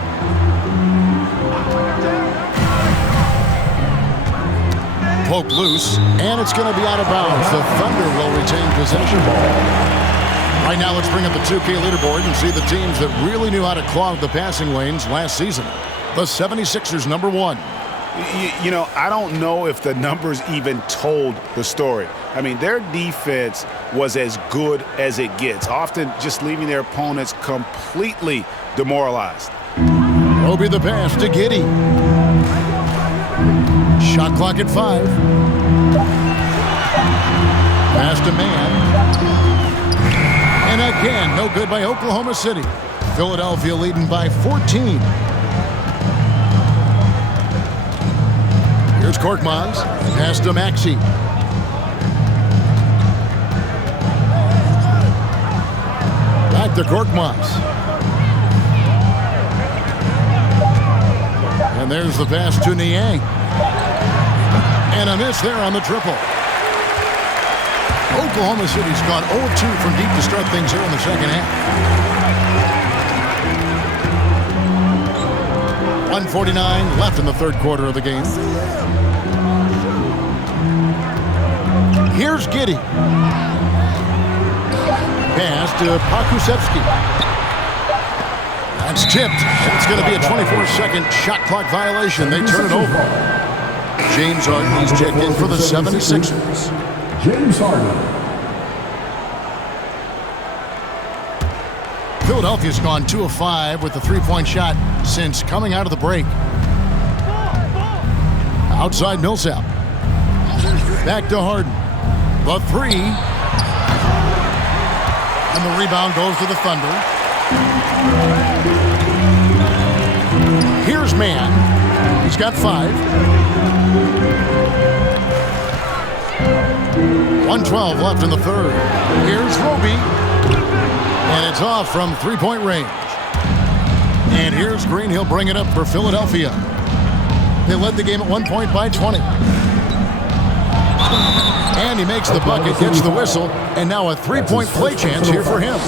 Poke loose, and it's going to be out of bounds. The Thunder will retain possession. Right now, let's bring up the 2K leaderboard and see the teams that really knew how to clog the passing lanes last season. The 76ers, number 1. You know, I don't know if the numbers even told the story. I mean, their defense was as good as it gets, often just leaving their opponents completely demoralized. Obi the pass to Giddey. Shot clock at 5. Pass to man. And again, no good by Oklahoma City. Philadelphia leading by 14. Here's Korkmaz. Pass to Maxey. Back to Korkmaz. And there's the pass to Niang. And a miss there on the triple. Oklahoma City's gone 0-2 from deep to start things here in the second half. 1:49 left in the third quarter of the game. Here's Giddey. Pass to Pokusevski. That's tipped. It's going to be a 24-second shot clock violation. They turn it over. James Harden is checked in for the 76ers. James Harden. Philadelphia's gone 2 of 5 with the three-point shot since coming out of the break. Outside Millsap. Back to Harden. The three. And the rebound goes to the Thunder. Here's Mann. He's got 5. 1:12 left in the third. Here's Roby. And it's off from three-point range. And here's Green. He'll bring it up for Philadelphia. They led the game at 1 point by 20. And And he makes the bucket, gets the whistle, and now a three-point play chance here for him.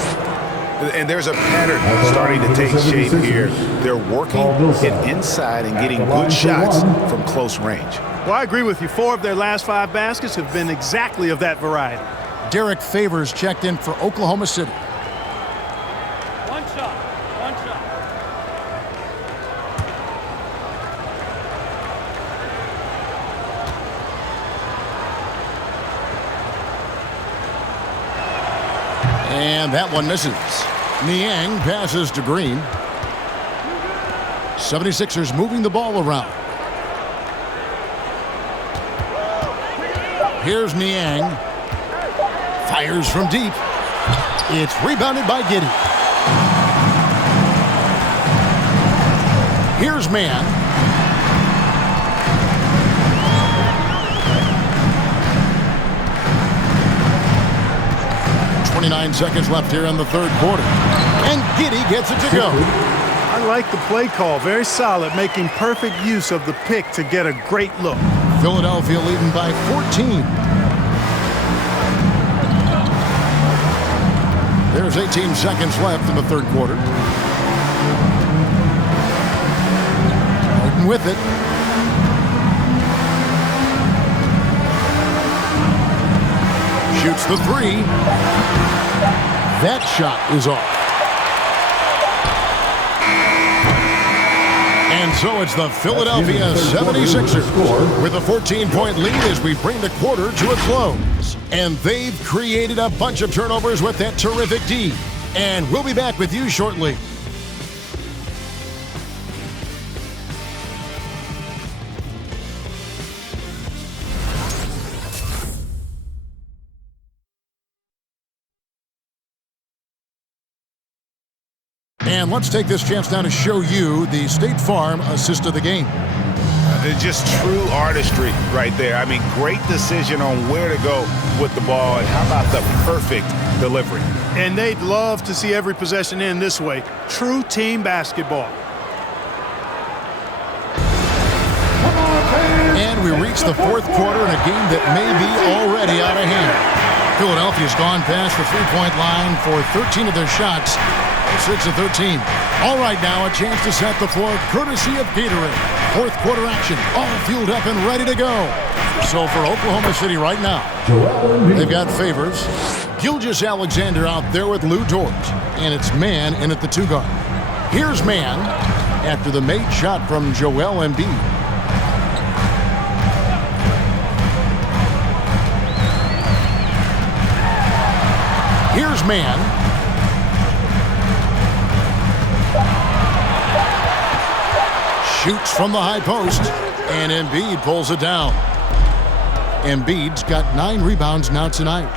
And there's a pattern starting to take shape here. They're working it inside and getting good shots from close range. Well, I agree with you. 4 of their last 5 baskets have been exactly of that variety. Derek Favors checked in for Oklahoma City. One shot. And that one misses. Niang passes to Green. 76ers moving the ball around. Here's Niang. Fires from deep. It's rebounded by Giddey. Here's Mann. .29 seconds left here in the third quarter. And Giddey gets it to go. I like the play call. Very solid, making perfect use of the pick to get a great look. Philadelphia leading by 14. There's 18 seconds left in the third quarter. Harden with it. Shoots the three. That shot is off. And so it's the Philadelphia 76ers with a 14-point lead as we bring the quarter to a close. And they've created a bunch of turnovers with that terrific D. And we'll be back with you shortly. And let's take this chance now to show you the State Farm assist of the game. It's just true artistry right there. I mean, great decision on where to go with the ball, and how about the perfect delivery? And they'd love to see every possession end this way. True team basketball. And we reach the fourth quarter in a game that may be already out of hand. Philadelphia's gone past the three-point line for 13 of their shots. 6 of 13. All right, now a chance to set the floor courtesy of Gatorade. Fourth quarter action, all fueled up and ready to go. So for Oklahoma City right now, they've got Favors. Gilgeous-Alexander out there with Lou Dort. And it's Mann in at the 2 guard. Here's Mann after the made shot from Joel Embiid. Here's Mann. Shoots from the high post, and Embiid pulls it down. Embiid's got 9 rebounds now tonight.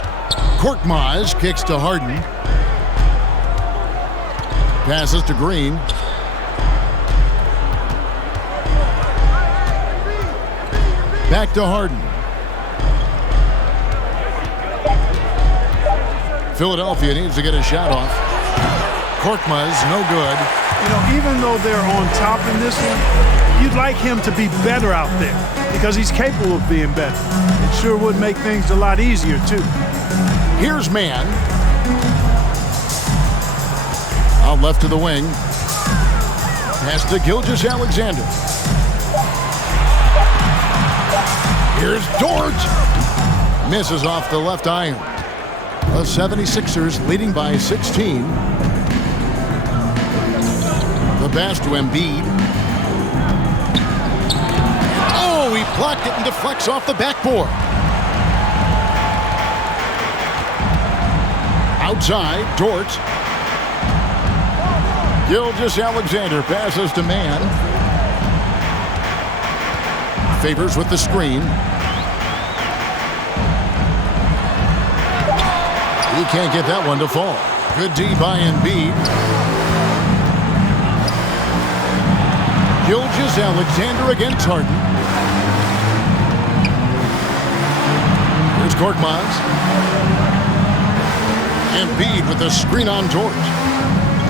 Korkmaz kicks to Harden. Passes to Green. Back to Harden. Philadelphia needs to get a shot off. Korkmaz, no good. You know, even though they're on top in this one, you'd like him to be better out there because he's capable of being better. It sure would make things a lot easier, too. Here's Mann. Out left to the wing. Pass to Gilgeous-Alexander. Here's Dort. Misses off the left iron. The 76ers leading by 16. The pass to Embiid. Oh, he blocked it and deflects off the backboard. Outside, Dort. Gilgeous-Alexander passes to Mann. Favors with the screen. He can't get that one to fall. Good D by Embiid. Gilgeous-Alexander against Harden. Here's Korkmaz. Embiid with the screen on Dort.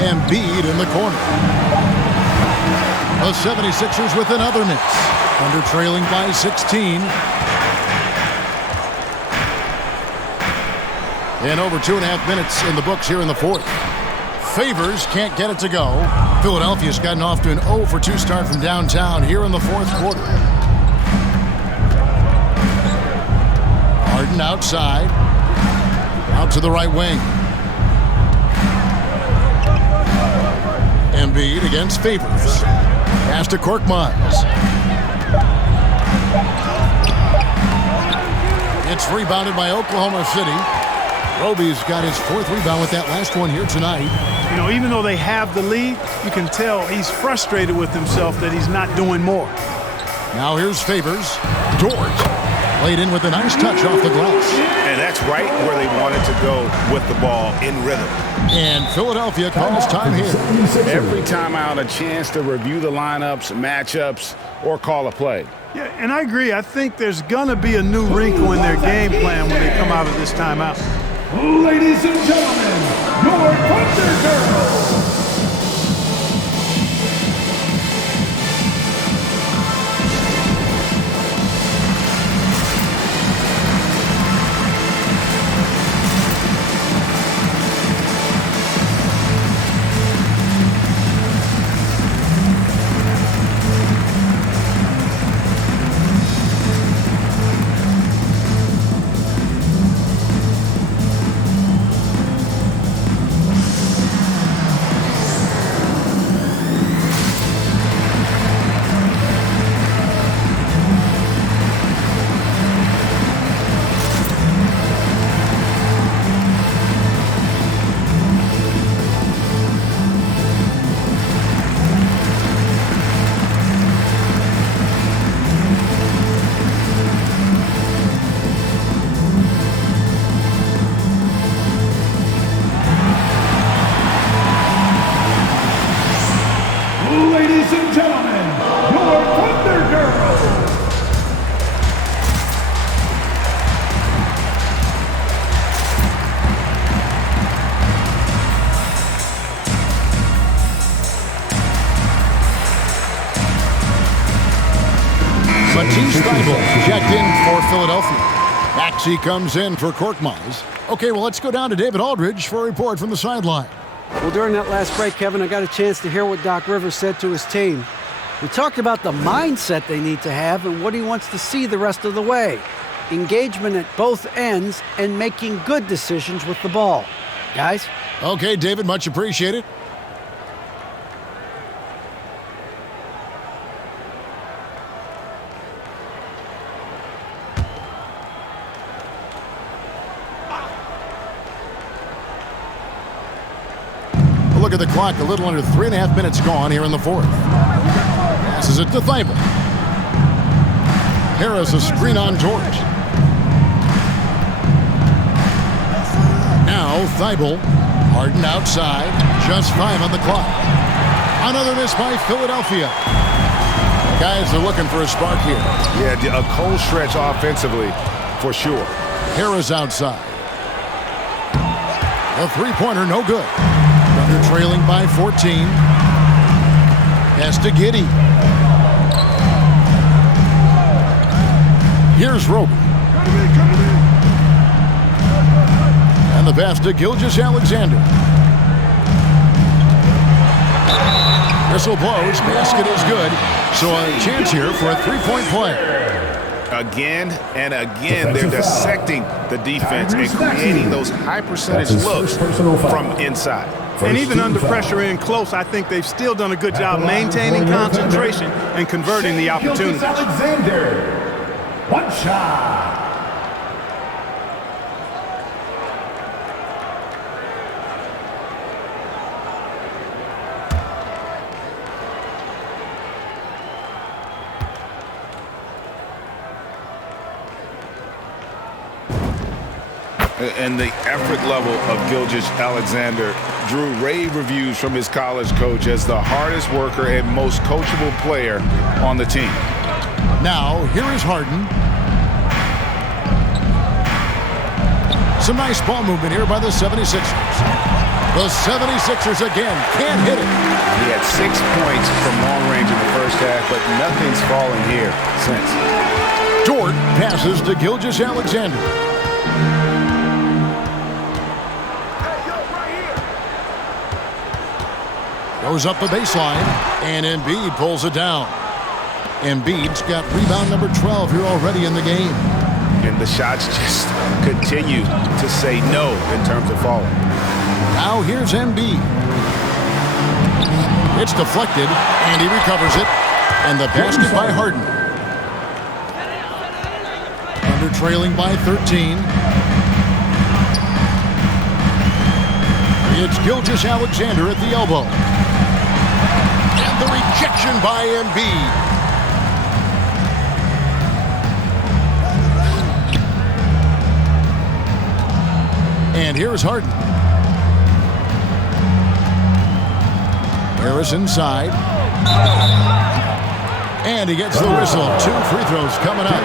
Embiid in the corner. The 76ers with another miss. Under trailing by 16. And over 2.5 minutes in the books here in the fourth. Favors can't get it to go. Philadelphia's gotten off to an 0-for-2 start from downtown here in the fourth quarter. Harden outside. Out to the right wing. Embiid against Favors. Pass to Korkmaz. It's rebounded by Oklahoma City. Roby's got his fourth rebound with that last one here tonight. You know, even though they have the lead, you can tell he's frustrated with himself that he's not doing more. Now here's Favors. Dort laid in with a nice touch off the glass. And that's right where they wanted to go with the ball, in rhythm. And Philadelphia calls time here. Every timeout, a chance to review the lineups, matchups, or call a play. Yeah, and I agree. I think there's going to be a new wrinkle in their game plan when they come out of this timeout. Ladies and gentlemen, your Thunder Girls. Ladies and gentlemen, your Thunder Girls. Matisse Thybulle checked in for Philadelphia. Maxey comes in for Korkmaz. Okay, well, let's go down to David Aldridge for a report from the sideline. Well, during that last break, Kevin, I got a chance to hear what Doc Rivers said to his team. He talked about the mindset they need to have and what he wants to see the rest of the way. Engagement at both ends and making good decisions with the ball. Guys? Okay, David, much appreciated. Look at the clock, a little under 3.5 minutes gone here in the fourth. Passes it to Thybulle. Harris a screen on Dort. Now Thybulle, Harden outside, just 5 on the clock. Another miss by Philadelphia. Guys are looking for a spark here. Yeah, a cold stretch offensively, for sure. Harris outside. A three-pointer, no good. Thunder trailing by 14. Pass to Giddey. Here's Roby. And the pass to Gilgeous-Alexander. Whistle blows. Basket is good. So a chance here for a three-point play. Again and again, they're dissecting the defense and creating those high-percentage looks from inside. And even under pressure and close, I think they've still done a good job maintaining concentration and converting the opportunities. Alexander, one shot. And the effort level of Gilgeous-Alexander drew rave reviews from his college coach as the hardest worker and most coachable player on the team. Now, here is Harden. Some nice ball movement here by the 76ers. The 76ers again can't hit it. He had 6 points from long range in the first half, but nothing's fallen here since. Dort passes to Gilgeous-Alexander. Goes up the baseline, and Embiid pulls it down. Embiid's got rebound number 12 here already in the game. And the shots just continue to say no in terms of falling. Now here's Embiid. It's deflected, and he recovers it. And the basket by Harden. Thunder trailing by 13. It's Gilgeous-Alexander at the elbow. And the rejection by Embiid. And here's Harden. Harris inside. And he gets the whistle. 2 free throws coming up.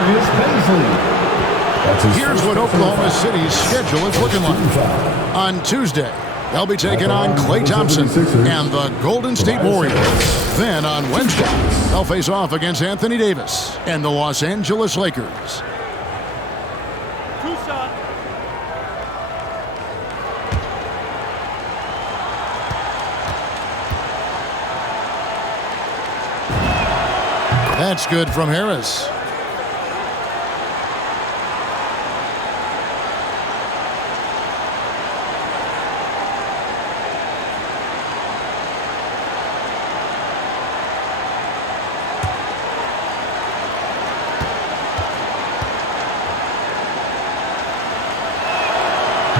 Here's what Oklahoma City's schedule is looking like. On Tuesday, they'll be taking on Klay Thompson and the Golden State Warriors. Then on Wednesday, they'll face off against Anthony Davis and the Los Angeles Lakers. That's good from Harris.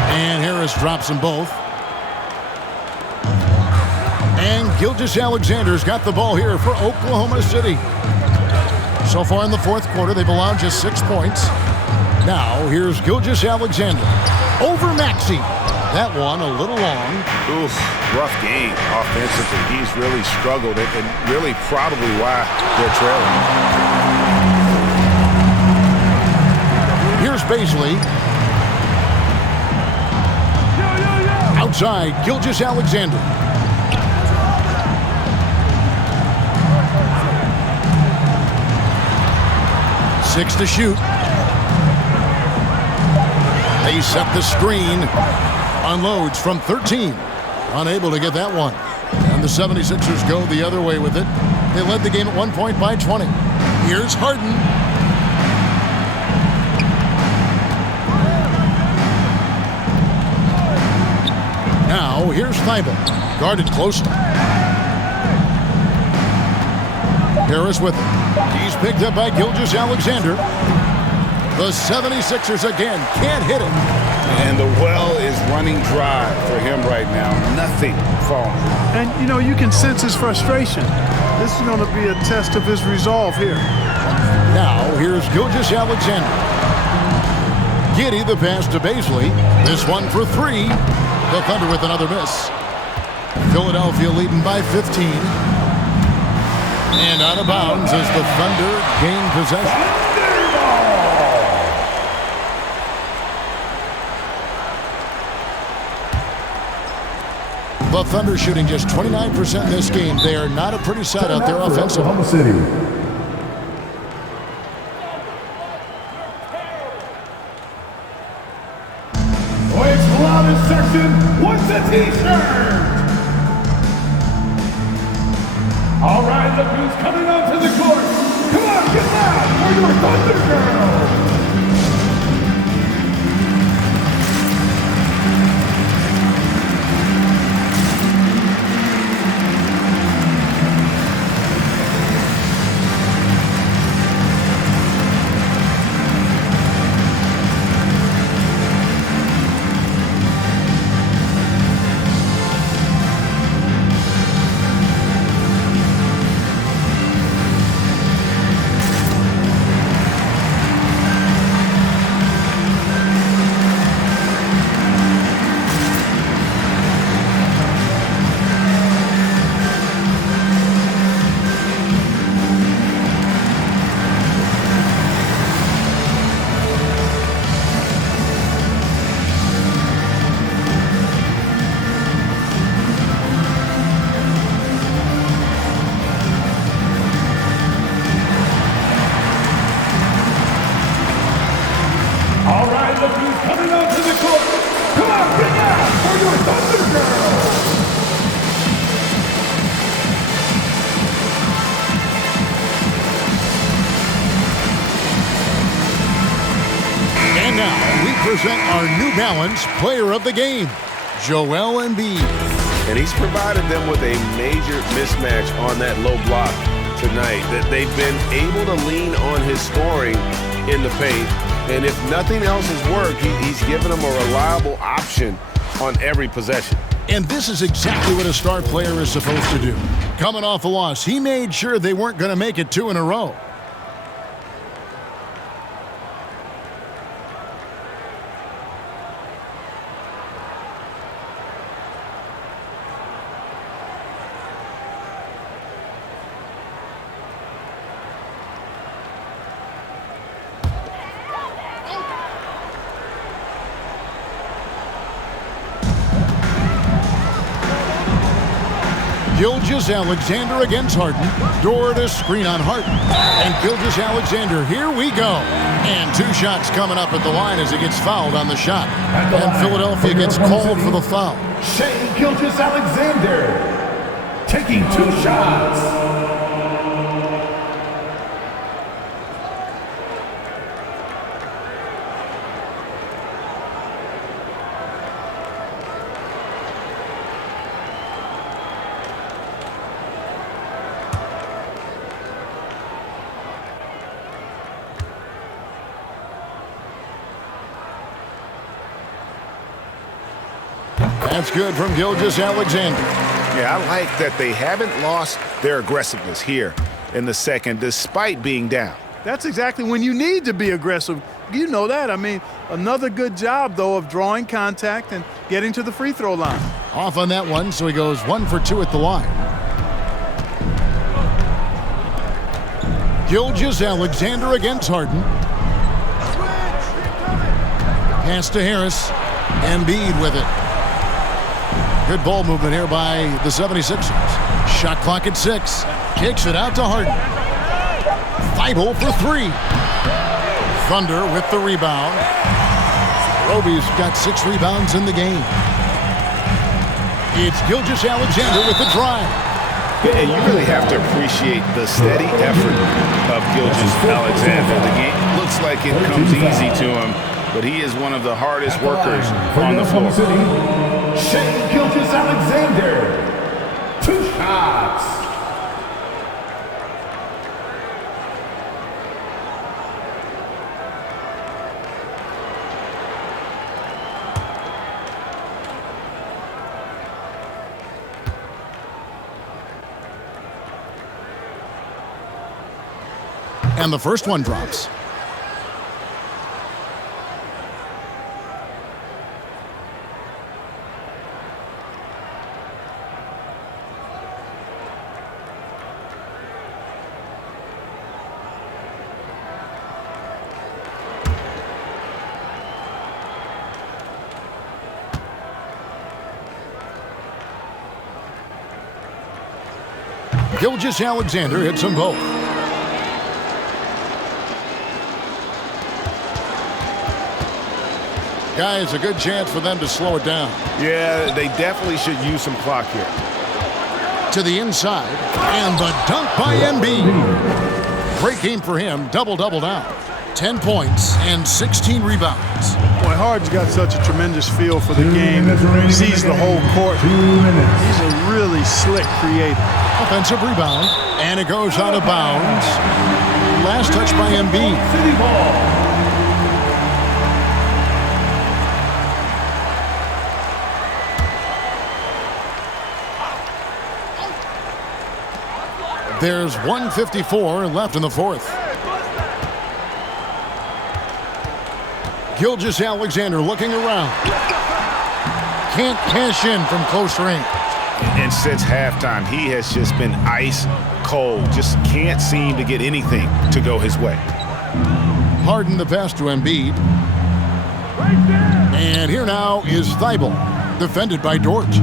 And Harris drops them both. And Gilgeous-Alexander's got the ball here for Oklahoma City. So far in the fourth quarter, they've allowed just 6 points. Now, here's Gilgeous-Alexander over Maxey. That one a little long. Oof, rough game offensively. He's really struggled and really probably why they're trailing. Here's Baisley. Outside, Gilgeous-Alexander. 6 to shoot. They set the screen. Unloads from 13. Unable to get that one. And the 76ers go the other way with it. They led the game at 1 point by 20. Here's Harden. Now here's Thibault. Guarded closely. Harris with it. He's picked up by Gilgeous-Alexander. The 76ers again can't hit it. And the well is running dry for him right now. Nothing falling. And, you know, you can sense his frustration. This is going to be a test of his resolve here. Now, here's Gilgeous-Alexander. Giddey the pass to Baisley. This one for 3. The Thunder with another miss. Philadelphia leading by 15. And out of bounds as the Thunder gain possession. The Thunder shooting just 29% in this game. They are not a pretty sight out there offensively. Oklahoma City. Voice loudest section wants a t-shirt. All right, look who's coming onto the court. Come on, get loud for your Thunder Girls. now, we present our New Balance Player of the Game, Joel Embiid. And he's provided them with a major mismatch on that low block tonight, that they've been able to lean on his scoring in the paint. And if nothing else has worked, he's given them a reliable option on every possession. And this is exactly what a star player is supposed to do. Coming off a loss, he made sure they weren't going to make it 2 in a row. Gilgeous-Alexander against Harden. Door to screen on Harden. And Gilgeous-Alexander, here we go. And 2 shots coming up at the line as he gets fouled on the shot. And Philadelphia gets called for the foul. Shai Gilgeous-Alexander taking 2 shots. That's good from Gilgeous-Alexander. Yeah, I like that they haven't lost their aggressiveness here in the second despite being down. That's exactly when you need to be aggressive. You know that. I mean, another good job, though, of drawing contact and getting to the free throw line. Off on that one, so he goes 1 for 2 at the line. Gilgeous-Alexander against Harden. Pass to Harris. Embiid with it. Good ball movement here by the 76ers. Shot clock at 6. Kicks it out to Harden. Thibault for 3. Thunder with the rebound. Roby's got 6 rebounds in the game. It's Gilgeous-Alexander with the drive. And you really have to appreciate the steady effort of Gilgeous-Alexander. The game looks like it comes easy to him, but he is one of the hardest workers on the floor. Shai Gilgeous-Alexander, 2 shots. And the first one drops. Gilgeous-Alexander hits them both. Guys, a good chance for them to slow it down. Yeah, they definitely should use some clock here. To the inside, and the dunk by Embiid. Great game for him, double-double now. 10 points and 16 rebounds. Boy, Harden's got such a tremendous feel for the game. He sees the whole court. He's a really slick creator. Offensive rebound, and it goes out of bounds. Last touch by Embiid. City ball. There's 1:54 left in the fourth. Gilgeous-Alexander looking around. Can't cash in from close range. And since halftime, he has just been ice cold. Just can't seem to get anything to go his way. Harden the pass to Embiid. And here now is Thibault, defended by Dort.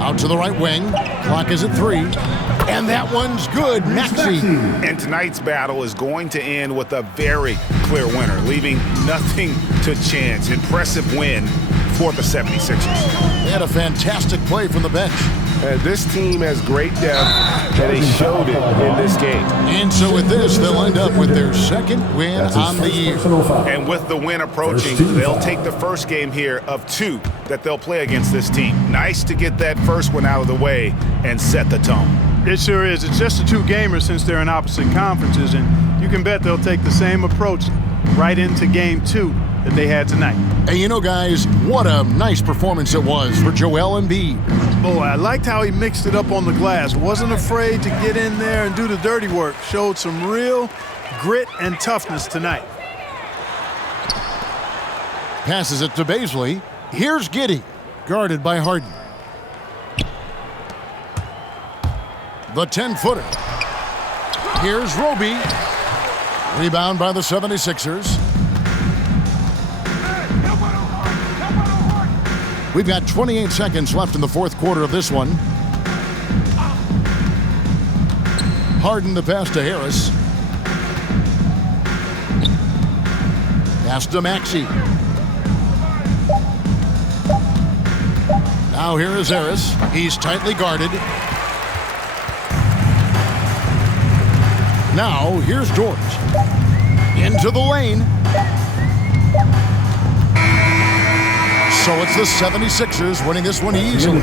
Out to the right wing. Clock is at 3. And that one's good. Maxey. And tonight's battle is going to end with a very clear winner, leaving nothing to chance. Impressive win for the 76ers. They had a fantastic play from the bench. This team has great depth, and they showed it in this game. And so with this, they'll end up with their second win on the year. And with the win approaching, they'll take the first game here of 2 that they'll play against this team. Nice to get that first one out of the way and set the tone. It sure is. It's just a 2-gamer since they're in opposite conferences, and you can bet they'll take the same approach right into game 2 that they had tonight. And you know, guys, what a nice performance it was for Joel Embiid. Boy, I liked how he mixed it up on the glass. Wasn't afraid to get in there and do the dirty work. Showed some real grit and toughness tonight. Passes it to Baisley. Here's Giddey, guarded by Harden. The 10-footer. Here's Roby. Rebound by the 76ers. We've got 28 seconds left in the fourth quarter of this one. Harden the pass to Harris. Pass to Maxey. Now here is Harris. He's tightly guarded. Now here's George. Into the lane. So it's the 76ers winning this one easily.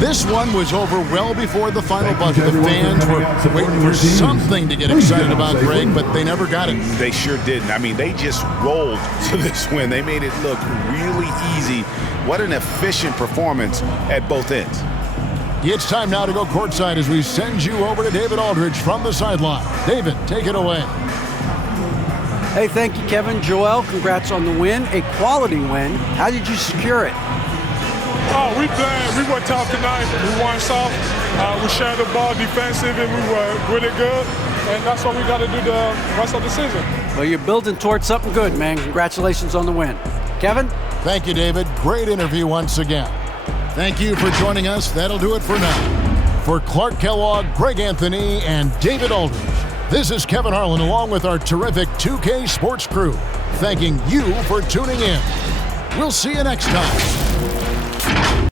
This one was over well before the final buzzer. The fans were waiting for something to get excited about, Greg, but they never got it. They sure didn't. I mean, they just rolled to this win. They made it look really easy. What an efficient performance at both ends. It's time now to go courtside as we send you over to David Aldridge from the sideline. David, take it away. Hey, thank you, Kevin. Joel, congrats on the win. A quality win. How did you secure it? Oh, we played. We were tough tonight. We won soft. We shared the ball defensive, and we were really good. And that's what we got to do the rest of the season. Well, you're building towards something good, man. Congratulations on the win. Kevin? Thank you, David. Great interview once again. Thank you for joining us. That'll do it for now. For Clark Kellogg, Greg Anthony, and David Aldridge, this is Kevin Harlan along with our terrific 2K Sports crew, thanking you for tuning in. We'll see you next time.